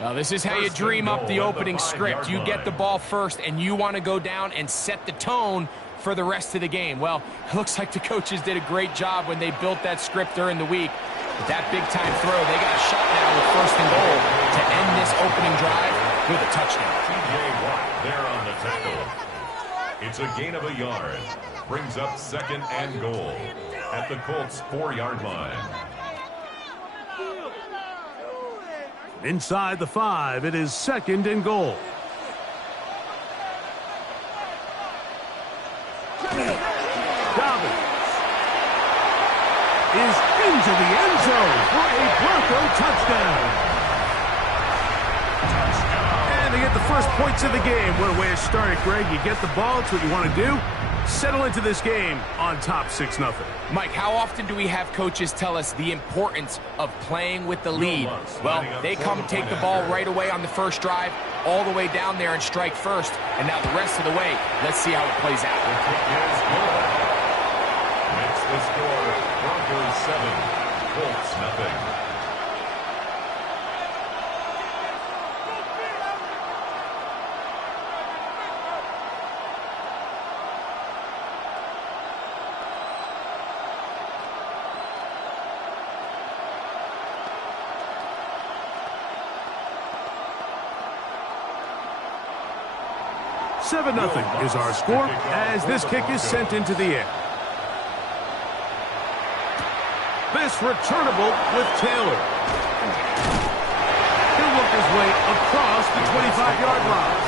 Well, this is how you dream up the opening script. You get the ball first, and you want to go down and set the tone for the rest of the game. Well, it looks like the coaches did a great job when they built that script during the week. But that big-time throw, they got a shot now with 1st and goal to end this opening drive with a touchdown. T.J. Watt there on the tackle. It's a gain of a yard. Brings up 2nd and goal at the Colts' 4-yard line. Inside the 5, it is 2nd and goal. Dobbins is into the end zone for a Bronco touchdown. And they get the first points of the game. What a way to start it, Greg. You get the ball. It's what you want to do. Settle into this game on top 6-0. Mike, how often do we have coaches tell us the importance of playing with the lead? Well, they come take the ball right away on the first drive, all the way down there and strike first. And now the rest of the way, let's see how it plays out. Makes the score Broncos 7, Colts nothing. Seven 0 is our score as this kick is sent into the air. This returnable with Taylor. He'll work his way across the 25-yard line.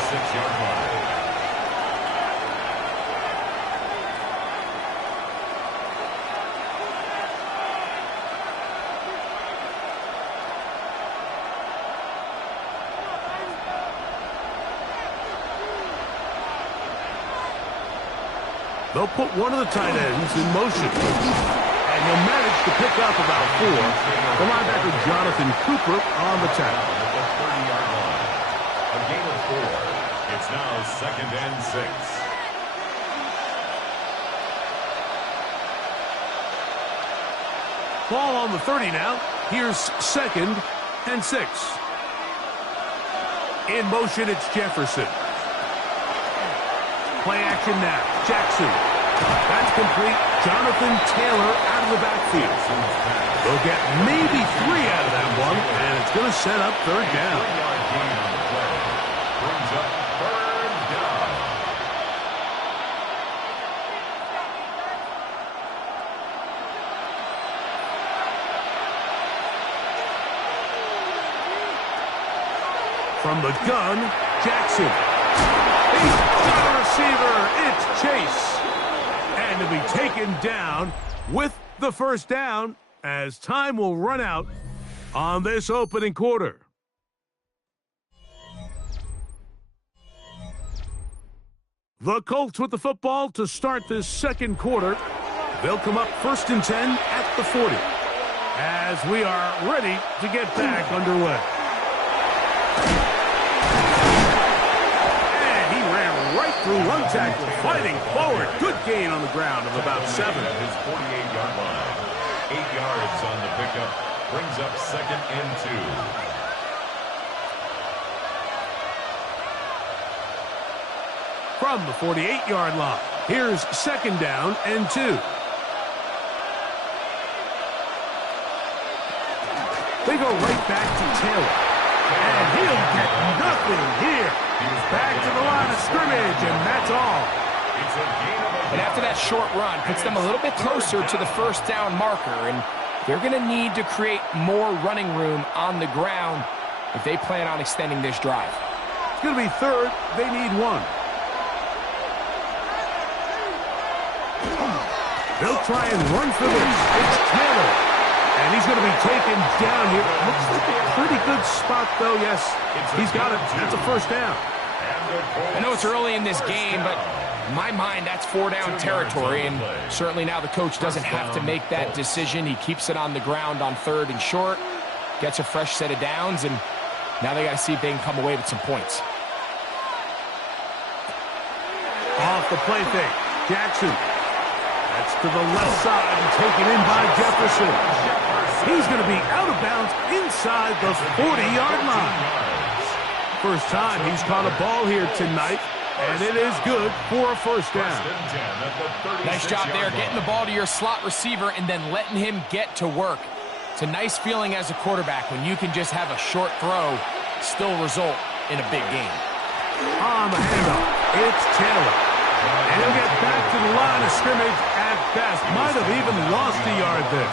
26-yard line. They'll put one of the tight ends in motion. And he'll manage to pick up about 4. The linebacker Jonathan Cooper on the tackle. At the 30-yard line. A gain of 4. It's now 2nd and 6. Ball on the 30 now. Here's 2nd and 6. In motion, it's Jefferson. Play action now. Jackson. That's complete. Jonathan Taylor out of the backfield. They'll get maybe 3 out of that one, and it's going to set up 3rd down. 3-yard gain on the play. Brings up 3rd down. From the gun, Jackson. He's got a receiver. It's Chase. And to be taken down with the 1st down as time will run out on this opening quarter. The Colts with the football to start this 2nd quarter. They'll come up 1st and 10 at the 40 as we are ready to get back underway. Through one tackle, fighting forward. Good gain on the ground of about 7. At his 48-yard line. 8 yards on the pickup. Brings up 2nd and 2. From the 48-yard line, here's 2nd down and 2. They go right back to Taylor. And he'll get nothing here. Back to the line of scrimmage, and that's all. And after that short run, puts them a little bit closer to the first down marker, and they're going to need to create more running room on the ground if they plan on extending this drive. It's going to be third. They need one. They'll try and run for this. It's Taylor. And he's going to be taken down here. Looks like a pretty good spot, though. Yes, he's got it. That's a first down. I know it's early in this game, but in my mind, that's 4-down territory, and certainly now the coach doesn't have to make that decision. He keeps it on the ground on 3rd and short, gets a fresh set of downs, and now they got to see if they can come away with some points. Off the play fake, Jackson. That's to the left side and taken in by Jefferson. He's going to be out of bounds inside the 40-yard line. First time he's caught a ball here tonight, and it is good for a first down. Nice job there, getting the ball to your slot receiver and then letting him get to work. It's a nice feeling as a quarterback when you can just have a short throw still result in a big game. On the handoff, it's Taylor. And he'll get back to the line of scrimmage at best. Might have even lost a yard there.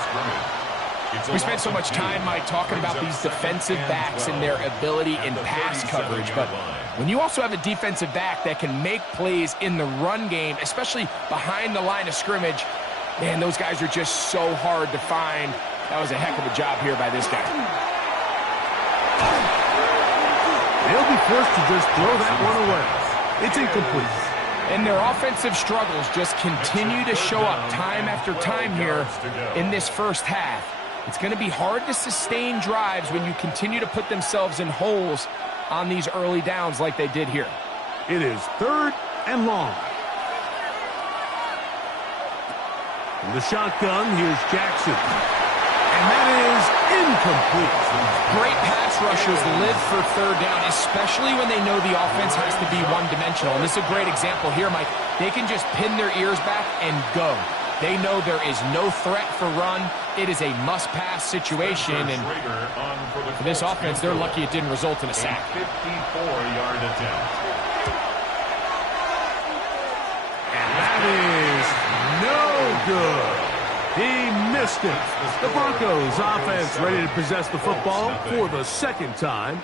We spent so much time, Mike, talking about these defensive backs and their ability in pass coverage, but when you also have a defensive back that can make plays in the run game, especially behind the line of scrimmage, man, those guys are just so hard to find. That was a heck of a job here by this guy. They'll be forced to just throw that one away. It's incomplete. And their offensive struggles just continue to show up time after time here in this first half. It's going to be hard to sustain drives when you continue to put themselves in holes on these early downs like they did here. It is 3rd and long. In the shotgun, here's Jackson. And that is incomplete. Great pass rushers live for 3rd down, especially when they know the offense has to be one-dimensional. And this is a great example here, Mike. They can just pin their ears back and go. They know there is no threat for run. It is a must-pass situation, and for this offense, they're lucky it didn't result in a sack. 54-yard attempt. And that is no good. He missed it. The Broncos offense ready to possess the football for the second time.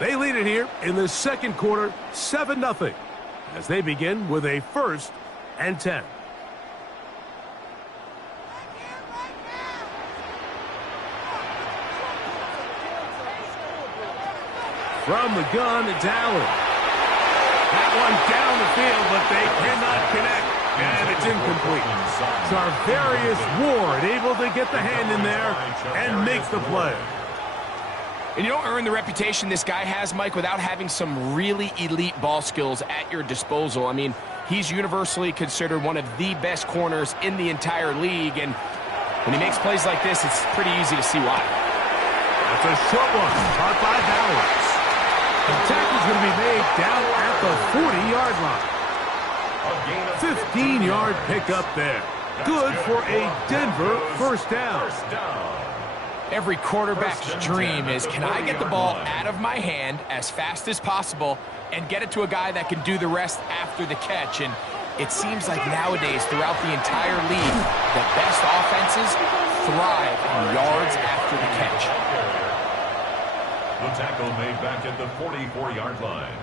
They lead it here in the second quarter, 7-0, as they begin with a 1st and 10. From the gun, it's Allen. That one down the field, but they cannot connect. And it's incomplete. Charvarius Ward able to get the hand in there and make the play. And you don't earn the reputation this guy has, Mike, without having some really elite ball skills at your disposal. I mean, he's universally considered one of the best corners in the entire league. And when he makes plays like this, it's pretty easy to see why. That's a short one, caught by Bowers. The tackle's going to be made down at the 40-yard line. 15-yard pickup there. Good for a Denver first down. Every quarterback's dream is, can I get the ball out of my hand as fast as possible and get it to a guy that can do the rest after the catch? And it seems like nowadays, throughout the entire league, the best offenses thrive in yards after the catch. The tackle made back at the 44-yard line.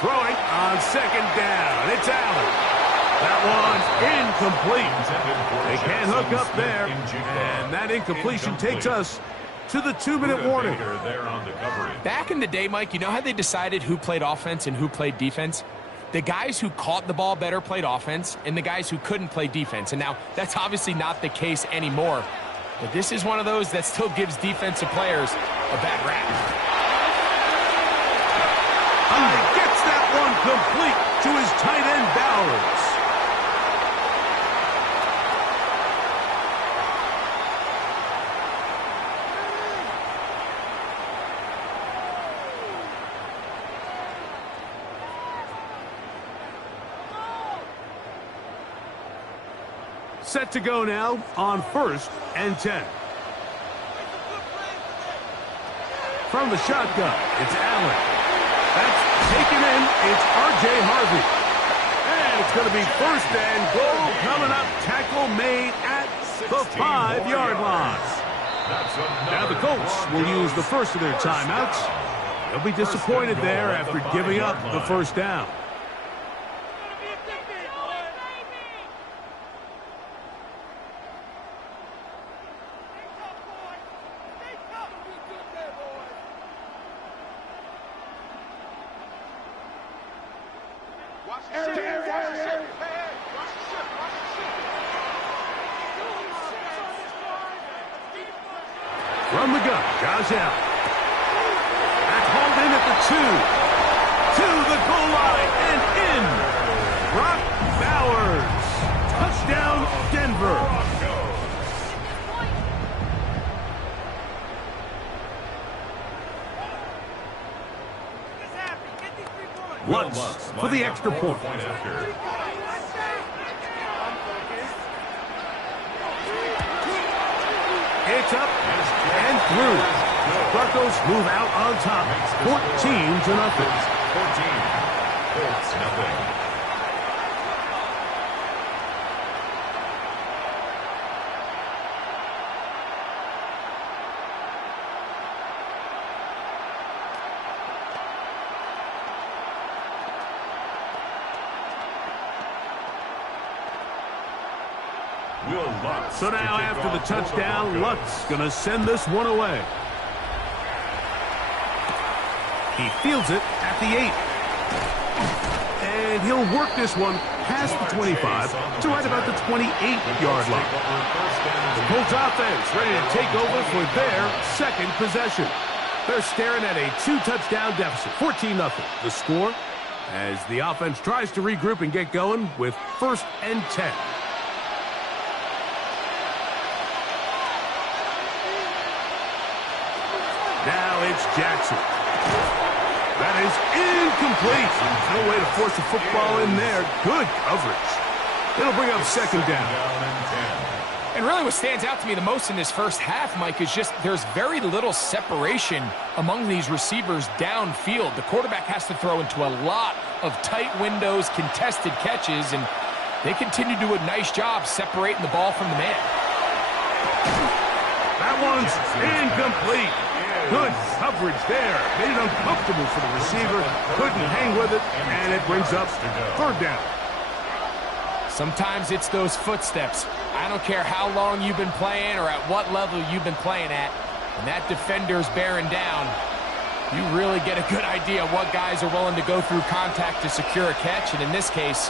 Throwing on second down. It's Allen. That one's incomplete. They can't hook up there. And that incompletion takes us to the 2-minute warning. Back in the day, Mike, you know how they decided who played offense and who played defense? The guys who caught the ball better played offense, and the guys who couldn't play defense. And now, that's obviously not the case anymore. But this is one of those that still gives defensive players a bad rap. And he gets that one complete to his tight end, Bowers. Set to go now on 1st and 10. From the shotgun, it's Allen. That's taken in. It's R.J. Harvey. And it's going to be 1st and goal coming up. Tackle made at the 5-yard line. Now the Colts will use the first of their timeouts. They'll be disappointed there after giving up the first down. From the gun, Josh Allen. That's hauled in at the 2. To the goal line and in. Brock Bowers. Touchdown, Denver. Lutz for the extra point. It's up and through. Broncos move out on top, 14-0. 14, Colts nothing. So now after the touchdown, Lutz going to send this one away. He fields it at the 8. And he'll work this one past the 25 to right about the 28-yard line. The Colts offense ready to take over for their second possession. They're staring at a 2-touchdown deficit, 14-0. The score as the offense tries to regroup and get going with 1st and 10. Now it's Jackson. That is incomplete. No way to force the football in there. Good coverage. It'll bring up 2nd down. And really what stands out to me the most in this first half, Mike, is just there's very little separation among these receivers downfield. The quarterback has to throw into a lot of tight windows, contested catches, and they continue to do a nice job separating the ball from the man. That one's incomplete. Good coverage there. Made it uncomfortable for the receiver. Couldn't hang with it, and it brings up 3rd down. Sometimes it's those footsteps. I don't care how long you've been playing or at what level you've been playing at. When that defender's bearing down, you really get a good idea of what guys are willing to go through contact to secure a catch, and in this case,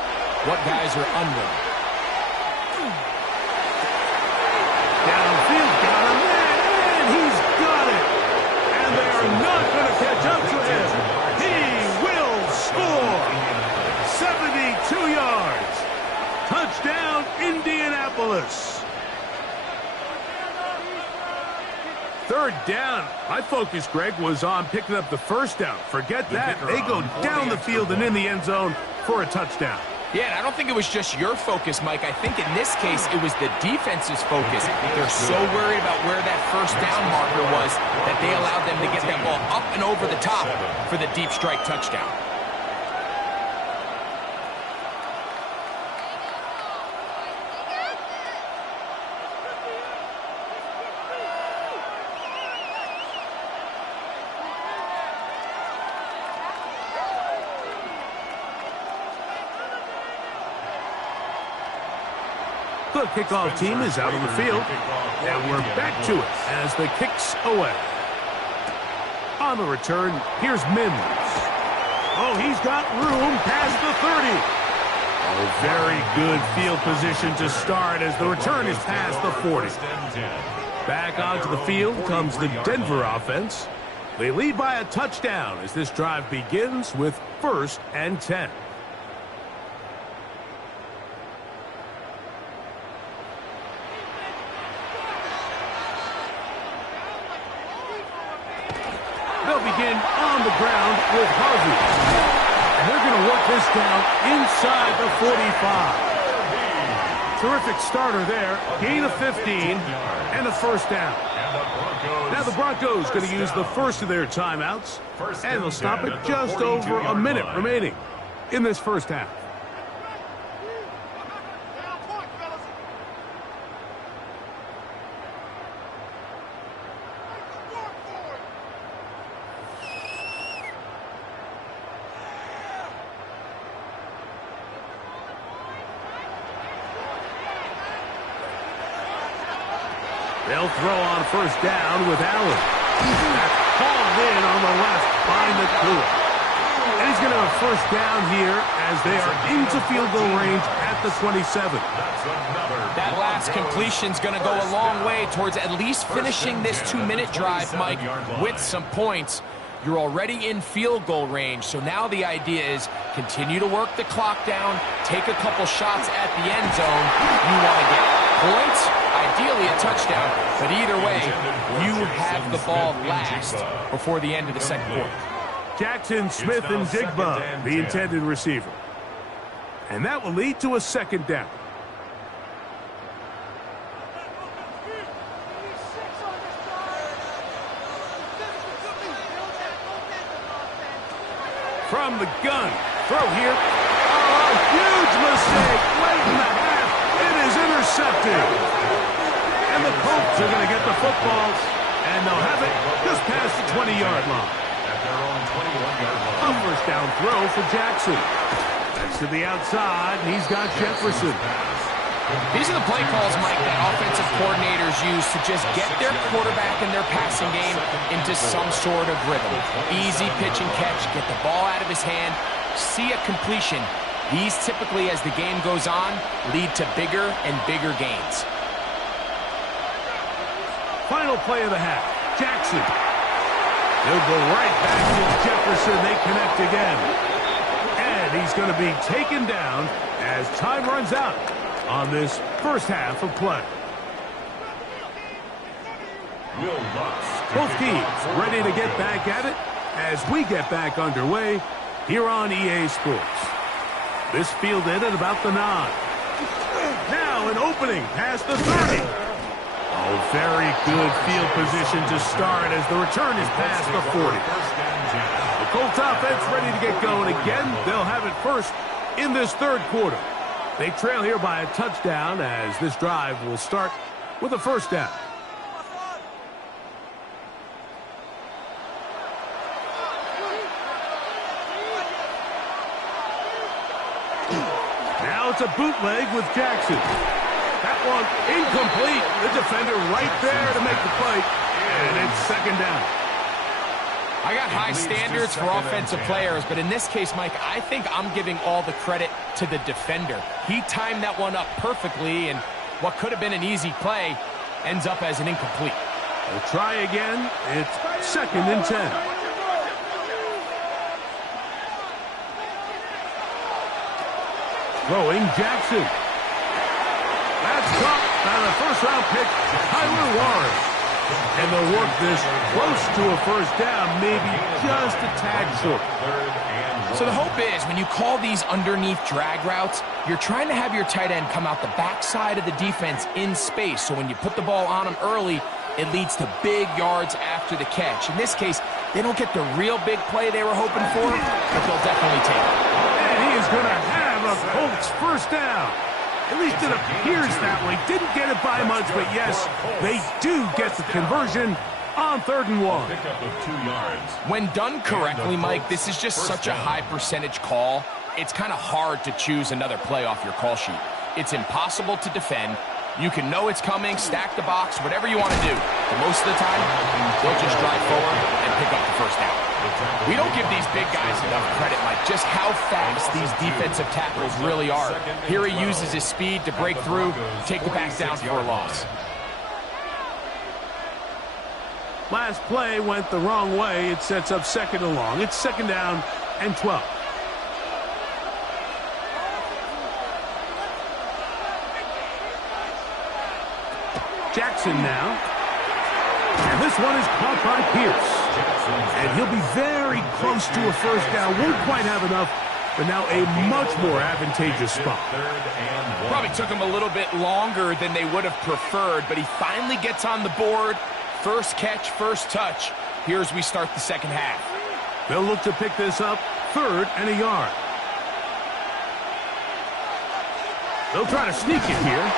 what guys are unwilling. Downfield, got him there, and he's got it. And they are not going to catch up to him. He will score. 72 yards. Touchdown, Indianapolis. 3rd down. My focus, Greg, was on picking up the 1st down. Forget that. They go down the field and in the end zone for a touchdown. Yeah, and I don't think it was just your focus, Mike. I think in this case, it was the defense's focus. They're so worried about where that 1st down marker was that they allowed them to get that ball up and over the top for the deep strike touchdown. The kickoff team is out on the field, and we're back to it as the kick's away. On the return, here's Mims. Oh, he's got room past the 30. Oh, very good field position to start as the return is past the 40. Back onto the field comes the Denver offense. They lead by a touchdown as this drive begins with 1st and 10. They'll begin on the ground with Harvey. And they're going to work this down inside the 45. Terrific starter there. Gain of 15 and a 1st down. Now the Broncos going to use the first of their timeouts, and they'll stop it just over a minute remaining in this first half. They'll throw on 1st down with Allen. That's hauled in on the left by Nacua. And he's going to have 1st down here as they are into field goal range at the 27. That last completion's going to go a long way towards at least finishing this 2-minute drive, Mike, with some points. You're already in field goal range, so now the idea is continue to work the clock down, take a couple shots at the end zone. You want to get points, ideally a touchdown, but either way, you have the ball last before the end of the second quarter. Jackson, Smith, and Digba, the intended receiver. And that will lead to a 2nd down. From the gun, throw here. Oh, a huge mistake late in the half. It is intercepted. And the Colts are going to get the football, and they'll have it just past the 20-yard line. At their own 21-yard line. A 1st down throw for Jackson. That's to the outside, and he's got Jefferson. These are the play calls, Mike, that offensive coordinators use to just get their quarterback and their passing game into some sort of rhythm. Easy pitch and catch, get the ball out of his hand, see a completion. These typically, as the game goes on, lead to bigger and bigger gains. Final play of the half, Jackson. He'll go right back to Jefferson. They connect again. And he's going to be taken down as time runs out on this first half of play. Both teams ready to get back at it as we get back underway here on EA Sports. This fielded at about the 9. Now an opening past the 30. Oh, very good field position to start as the return is past the 40. The Colts offense ready to get going again. They'll have it first in this 3rd quarter. They trail here by a touchdown as this drive will start with a 1st down. Now it's a bootleg with Jackson. That one incomplete. The defender right there to make the play. And it's 2nd down. I got high standards for offensive players, but in this case, Mike, I think I'm giving all the credit to the defender. He timed that one up perfectly, and what could have been an easy play ends up as an incomplete. We'll try again. It's 2nd and 10. Throwing Jackson. That's caught by the 1st-round pick, Tyler Warren. And they'll work this close to a 1st down, maybe just a tad short. So the hope is when you call these underneath drag routes, you're trying to have your tight end come out the backside of the defense in space. So when you put the ball on him early, it leads to big yards after the catch. In this case, they don't get the real big play they were hoping for, but they'll definitely take it. And he is going to have a Colts 1st down. At least it appears that way. Didn't get it by much, but yes, they do get the conversion on 3rd and 1. Pickup of 2 yards. When done correctly, Mike, this is just such a high percentage call. It's kind of hard to choose another play off your call sheet. It's impossible to defend. You can know it's coming, stack the box, whatever you want to do. But most of the time, they'll just drive forward and pick up the 1st down. We don't give these big guys enough credit, Mike, just how fast these defensive tackles really are. Here he uses his speed to break through, take the back down for a loss. Last play went the wrong way. It sets up 2nd and long. It's 2nd down and 12. Jackson now. And this one is caught by Pierce. And he'll be very close to a 1st down. Won't quite have enough, but now a much more advantageous spot. Probably took him a little bit longer than they would have preferred, but he finally gets on the board. First catch, first touch. Here as we start the 2nd half. They'll look to pick this up 3rd and a yard. They'll try to sneak it here.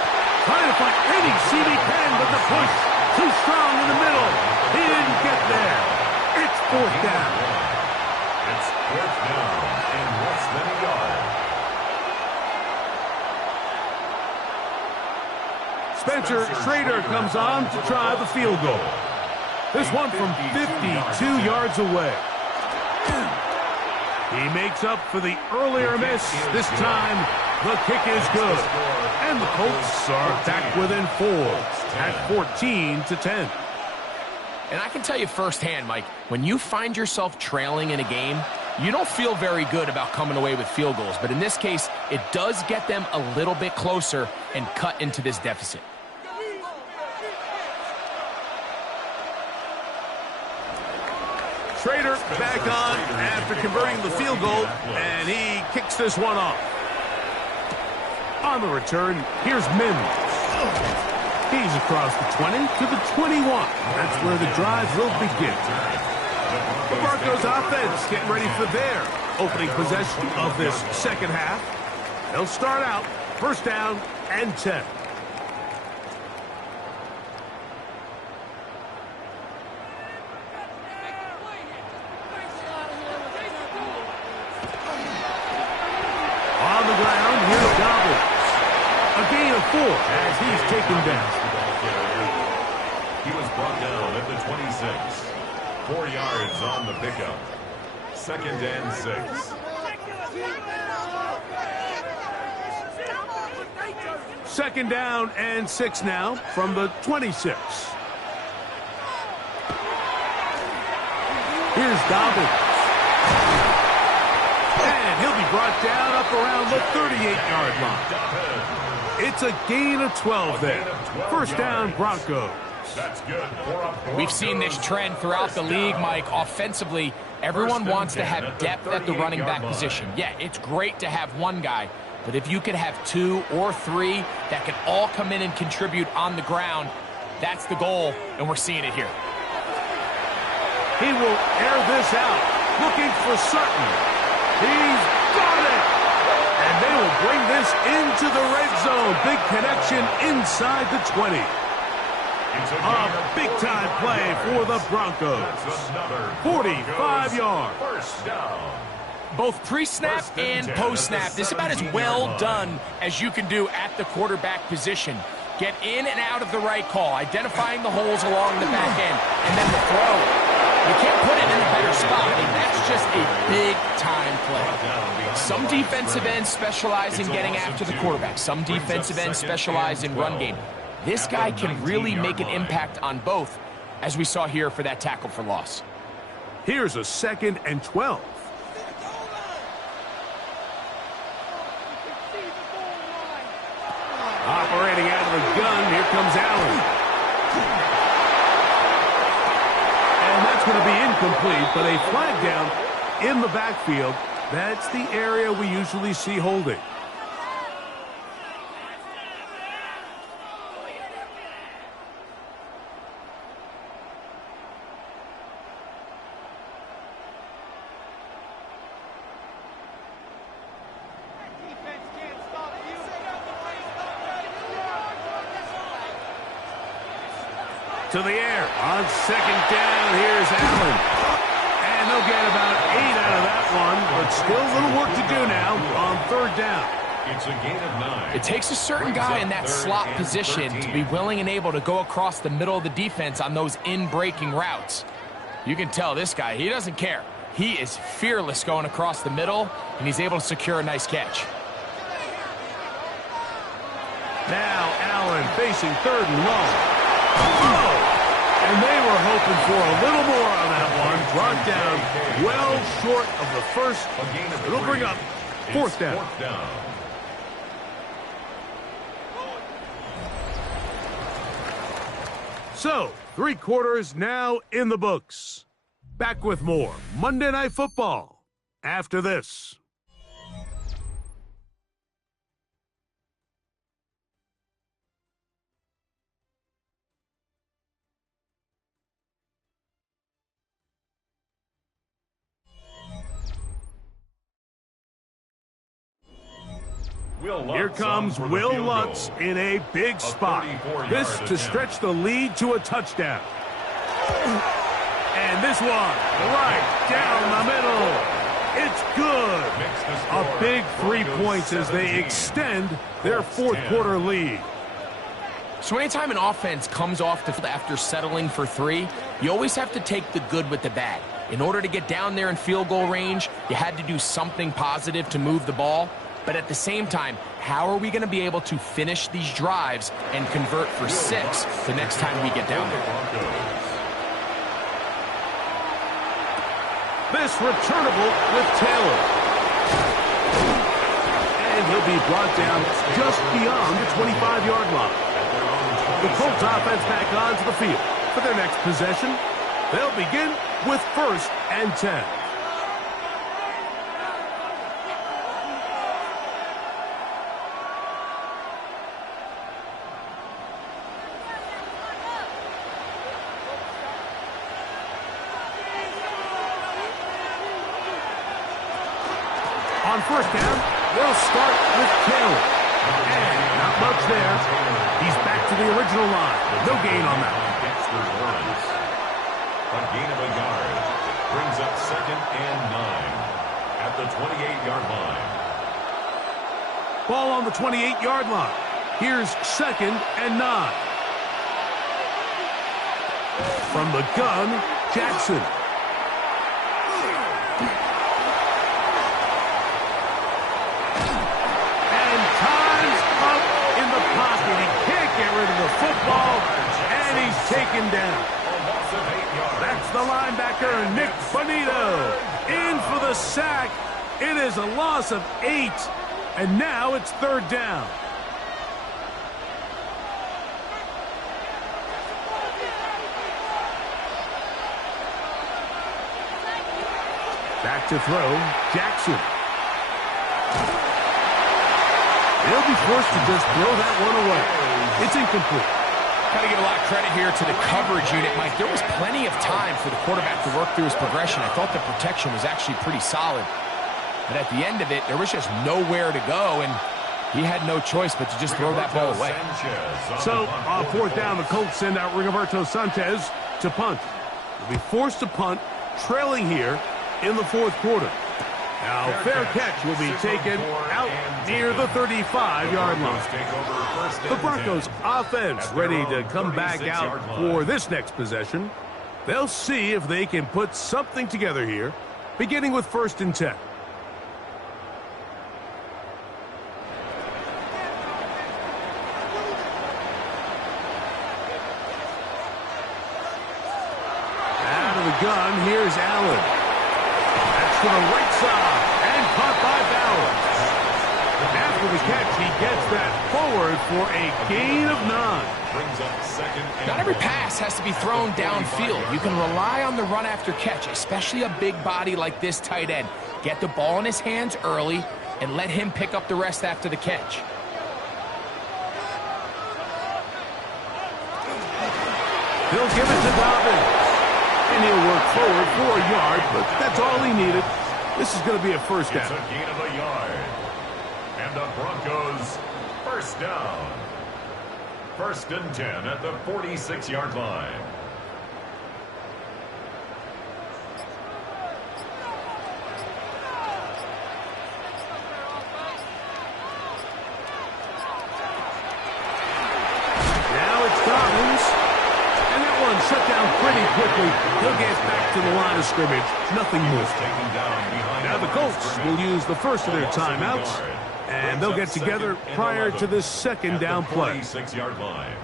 Trying to find any CD Pen, but the push too strong in the middle. He didn't get there. It's 4th down. It's 4th down and less than a yard. Spencer Schrader comes on to try the field goal. This one from 52 yards away. He makes up for the earlier miss. This time, the kick is good. And the Colts are back within 4 at 14-10. And I can tell you firsthand, Mike, when you find yourself trailing in a game, you don't feel very good about coming away with field goals. But in this case, it does get them a little bit closer and cut into this deficit. Schrader back on after converting the field goal, and he kicks this one off. On the return, here's Mims. He's across the 20 to the 21. That's where the drive will begin. The Broncos offense getting ready for their opening possession of this 2nd half. They'll start out 1st down and 10. On the ground, here's Dobbins. A gain of 4 as he's taken down. He was brought down at the 26. 4 yards on the pickup. 2nd and 6. 2nd down and 6 now from the 26. Here's Dobbins. And he'll be brought down up around the 38-yard line. It's a gain of 12 there. 1st down, Broncos. That's good. We've seen this trend throughout the league, Mike. Offensively, everyone wants to have depth at the running back position. Yeah, it's great to have one guy, but if you could have 2 or 3 that can all come in and contribute on the ground, that's the goal, and we're seeing it here. He will air this out, looking for Sutton. He's got it! And they will bring this into the red zone. Big connection inside the 20. A big-time play for the Broncos. 45 yards. 1st down. Both pre-snap and post-snap, this is about as well done as you can do at the quarterback position. Get in and out of the right call, identifying the holes along the back end, and then the throw. You can't put it in a better spot. I mean, that's just a big-time play. Some defensive ends specialize in getting after the quarterback. Some defensive ends specialize in run game. This guy can really make an impact on both, as we saw here for that tackle for loss. Here's a 2nd and 12. Operating out of the gun, here comes Allen. And that's going to be incomplete, but a flag down in the backfield. That's the area we usually see holding. To the air on 2nd down. Here's Allen. And they'll get about 8 out of that one, but still a little work to do now on 3rd down. It's a gain of 9. It takes a certain guy in that slot position to be willing and able to go across the middle of the defense on those in-breaking routes. You can tell this guy, he doesn't care. He is fearless going across the middle, and he's able to secure a nice catch. Now Allen facing 3rd and long. Oh! And they were hoping for a little more on that one. Brought down well short of the first. It'll bring up fourth down. So, 3 quarters now in the books. Back with more Monday Night Football after this. Here comes Will Lutz in a big spot. This to stretch the lead to a touchdown. And this one, right down the middle. It's good. A big 3 points as they extend their fourth quarter lead. So anytime an offense comes off the field after settling for 3, you always have to take the good with the bad. In order to get down there in field goal range, you had to do something positive to move the ball. But at the same time, how are we going to be able to finish these drives and convert for 6 the next time we get down there? This returnable with Taylor. And he'll be brought down just beyond the 25-yard line. The Colts offense back onto the field for their next possession. They'll begin with 1st and 10. On 1st down, they'll start with Taylor. And not much there. He's back to the original line. No gain on that. A gain of a yard. Brings up 2nd and 9 at the 28-yard line. Ball on the 28-yard line. Here's 2nd and 9. From the gun, Jackson. Rid of the football, and he's taken down. That's the linebacker, Nick Bonito, in for the sack. It is a loss of 8, and now it's 3rd down. Back to throw, Jackson. They'll be forced to just throw that one away. It's incomplete. Got to give a lot of credit here to the coverage unit, Mike. There was plenty of time for the quarterback to work through his progression. I thought the protection was actually pretty solid. But at the end of it, there was just nowhere to go, and he had no choice but to just throw that ball away. So, on 4th down, the Colts send out Rigoberto Sanchez to punt. They'll be forced to punt, trailing here in the 4th quarter. Now, fair catch will be taken out near the 35-yard line. The Broncos offense ready to come back out for this next possession. They'll see if they can put something together here, beginning with 1st and 10. Out of the gun, here's Allen. To the right side, and caught by Bowers. After the catch, he gets that forward for a gain of 9. Brings up 2nd and Not every pass has to be thrown downfield. You can rely on the run after catch, especially a big body like this tight end. Get the ball in his hands early and let him pick up the rest after the catch. They'll give it to Dobbins. And he'll work forward for a yard, but that's all he needed. This is going to be a 1st down. It's a gain of a yard. And the Broncos 1st down. 1st and 10 at the 46-yard line. Now it's Dobbins. Shut down pretty quickly. He'll get back to the line of scrimmage. Nothing more. Now the Colts will use the first of their timeouts, and they'll get together prior to this 2nd down play. 46-yard line.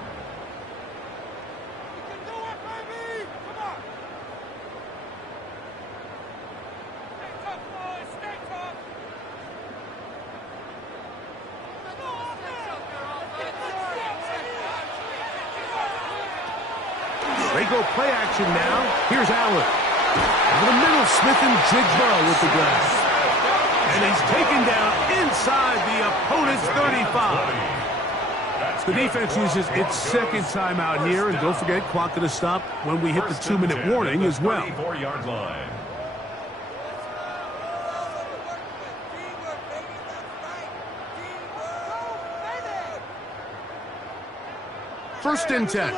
They go play action now. Here's Allen. Over the middle, Smith and Jigba with the grab. And he's taken down inside the opponent's 35. The defense uses its second timeout here, and don't forget, clock going to stop when we hit the 2-minute warning as well. 34-yard line. First and 10.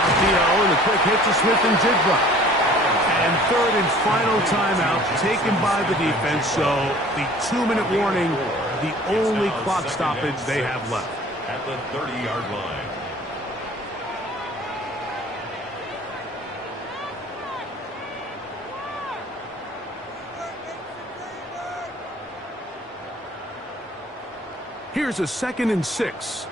RPO and a quick hit to Smith and Jigba. And third and final timeout taken by the defense, so the 2-minute warning, the only clock stoppage they have left. At the 30-yard line. Here's a 2nd and 6.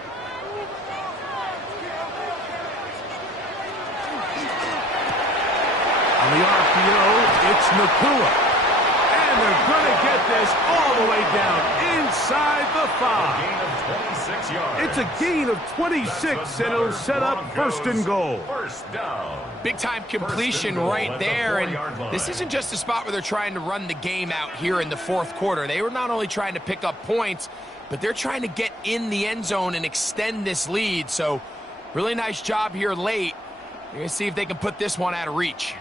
On the RPO, it's Nakua. And they're going to get this all the way down inside the 5. Gain of 26 yards. It's a gain of 26, and it'll set up first and goal. First down. Big-time completion right there, and this isn't just a spot where they're trying to run the game out here in the fourth quarter. They were not only trying to pick up points, but they're trying to get in the end zone and extend this lead. So really nice job here late. You're going to see if they can put this one out of reach.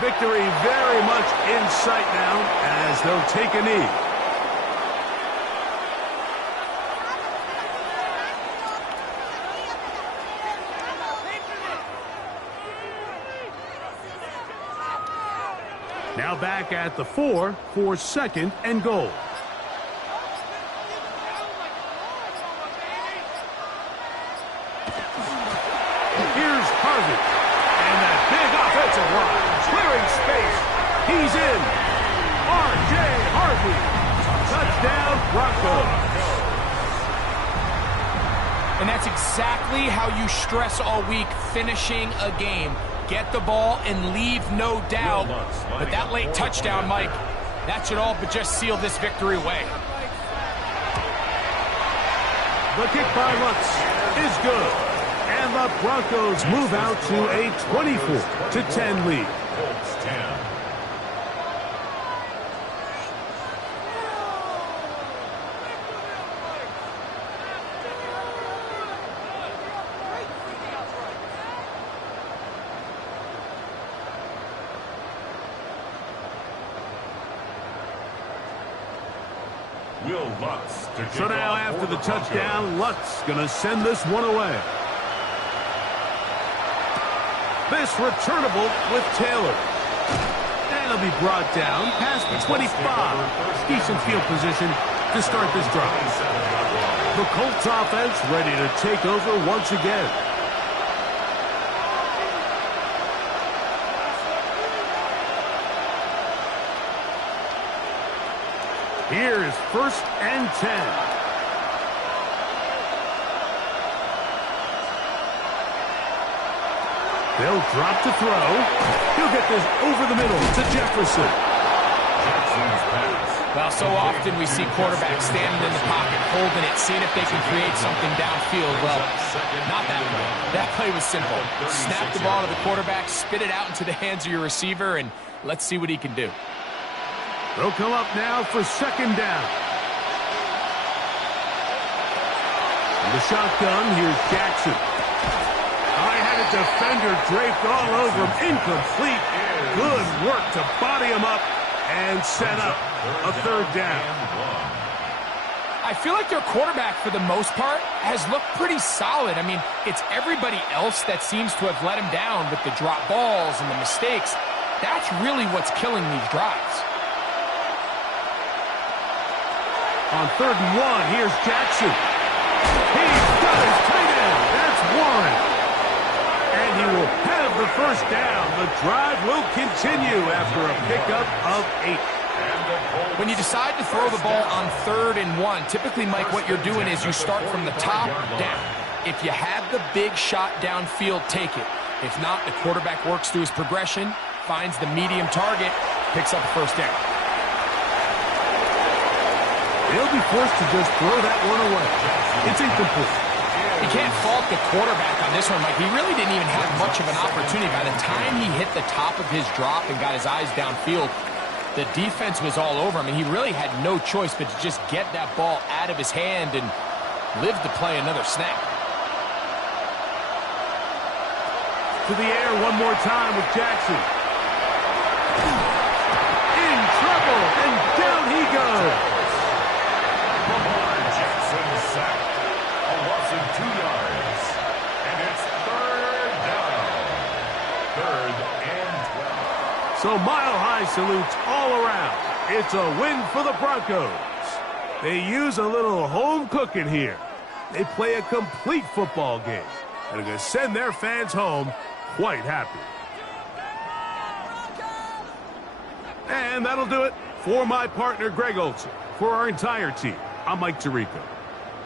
Victory very much in sight now as they'll take a knee. Now back at the 4 for 2nd and goal. Here's Harvey. And that big offensive line. Clearing space. He's in. R.J. Harvey. Touchdown, Broncos. And that's exactly how you stress all week, finishing a game. Get the ball and leave no doubt. But that late touchdown, Mike, that should all but just seal this victory away. The kick by Lutz is good. And the Broncos move out to a 24-10 lead. Colts 10. Will Lutz to kick So now off after for the Broncos. touchdown, Lutz going to send this one away. This returnable with Taylor. And it'll be brought down past the 25. Decent field position to start this drive. The Colts offense ready to take over once again. Here's 1st and 10. They'll drop to throw. He'll get this over the middle to Jefferson. Jackson's pass. Well, so often we see quarterbacks standing in the pocket, holding it, seeing if they can create something downfield. Well, not that play. That play was simple. Snap the ball to the quarterback, spit it out into the hands of your receiver, and let's see what he can do. They'll come up now for 2nd down. In the shotgun, here's Jackson. I had a defender draped all over him. Incomplete. Good work to body him up and set up a 3rd down. I feel like their quarterback, for the most part, has looked pretty solid. I mean, it's everybody else that seems to have let him down with the drop balls and the mistakes. That's really what's killing these drives. On 3rd and 1, here's Jackson. He's got his tight end. That's Warren. And he will have the 1st down. The drive will continue after a pickup of 8. And When you decide to throw the ball on 3rd and 1, typically, Mike, what you're doing is you start from the top down. If you have the big shot downfield, take it. If not, the quarterback works through his progression, finds the medium target, picks up a first down. They'll be forced to just throw that one away. It's incomplete. You can't fault the quarterback on this one, Mike. He really didn't even have much of an opportunity. By the time he hit the top of his drop and got his eyes downfield, the defense was all over him, and he really had no choice but to just get that ball out of his hand and live to play another snap. To the air one more time with Jackson. In trouble, and down he goes. Lamar Jackson sacked. A loss of 2 yards. And it's 3rd down. 3rd and 12. So mile-high salutes all around. It's a win for the Broncos. They use a little home cooking here. They play a complete football game and are going to send their fans home quite happy. And that'll do it for my partner, Greg Olsen. For our entire team, I'm Mike Tirico.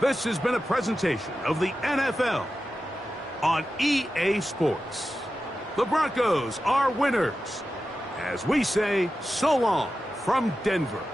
This has been a presentation of the NFL on EA Sports. The Broncos are winners. As we say, so long from Denver.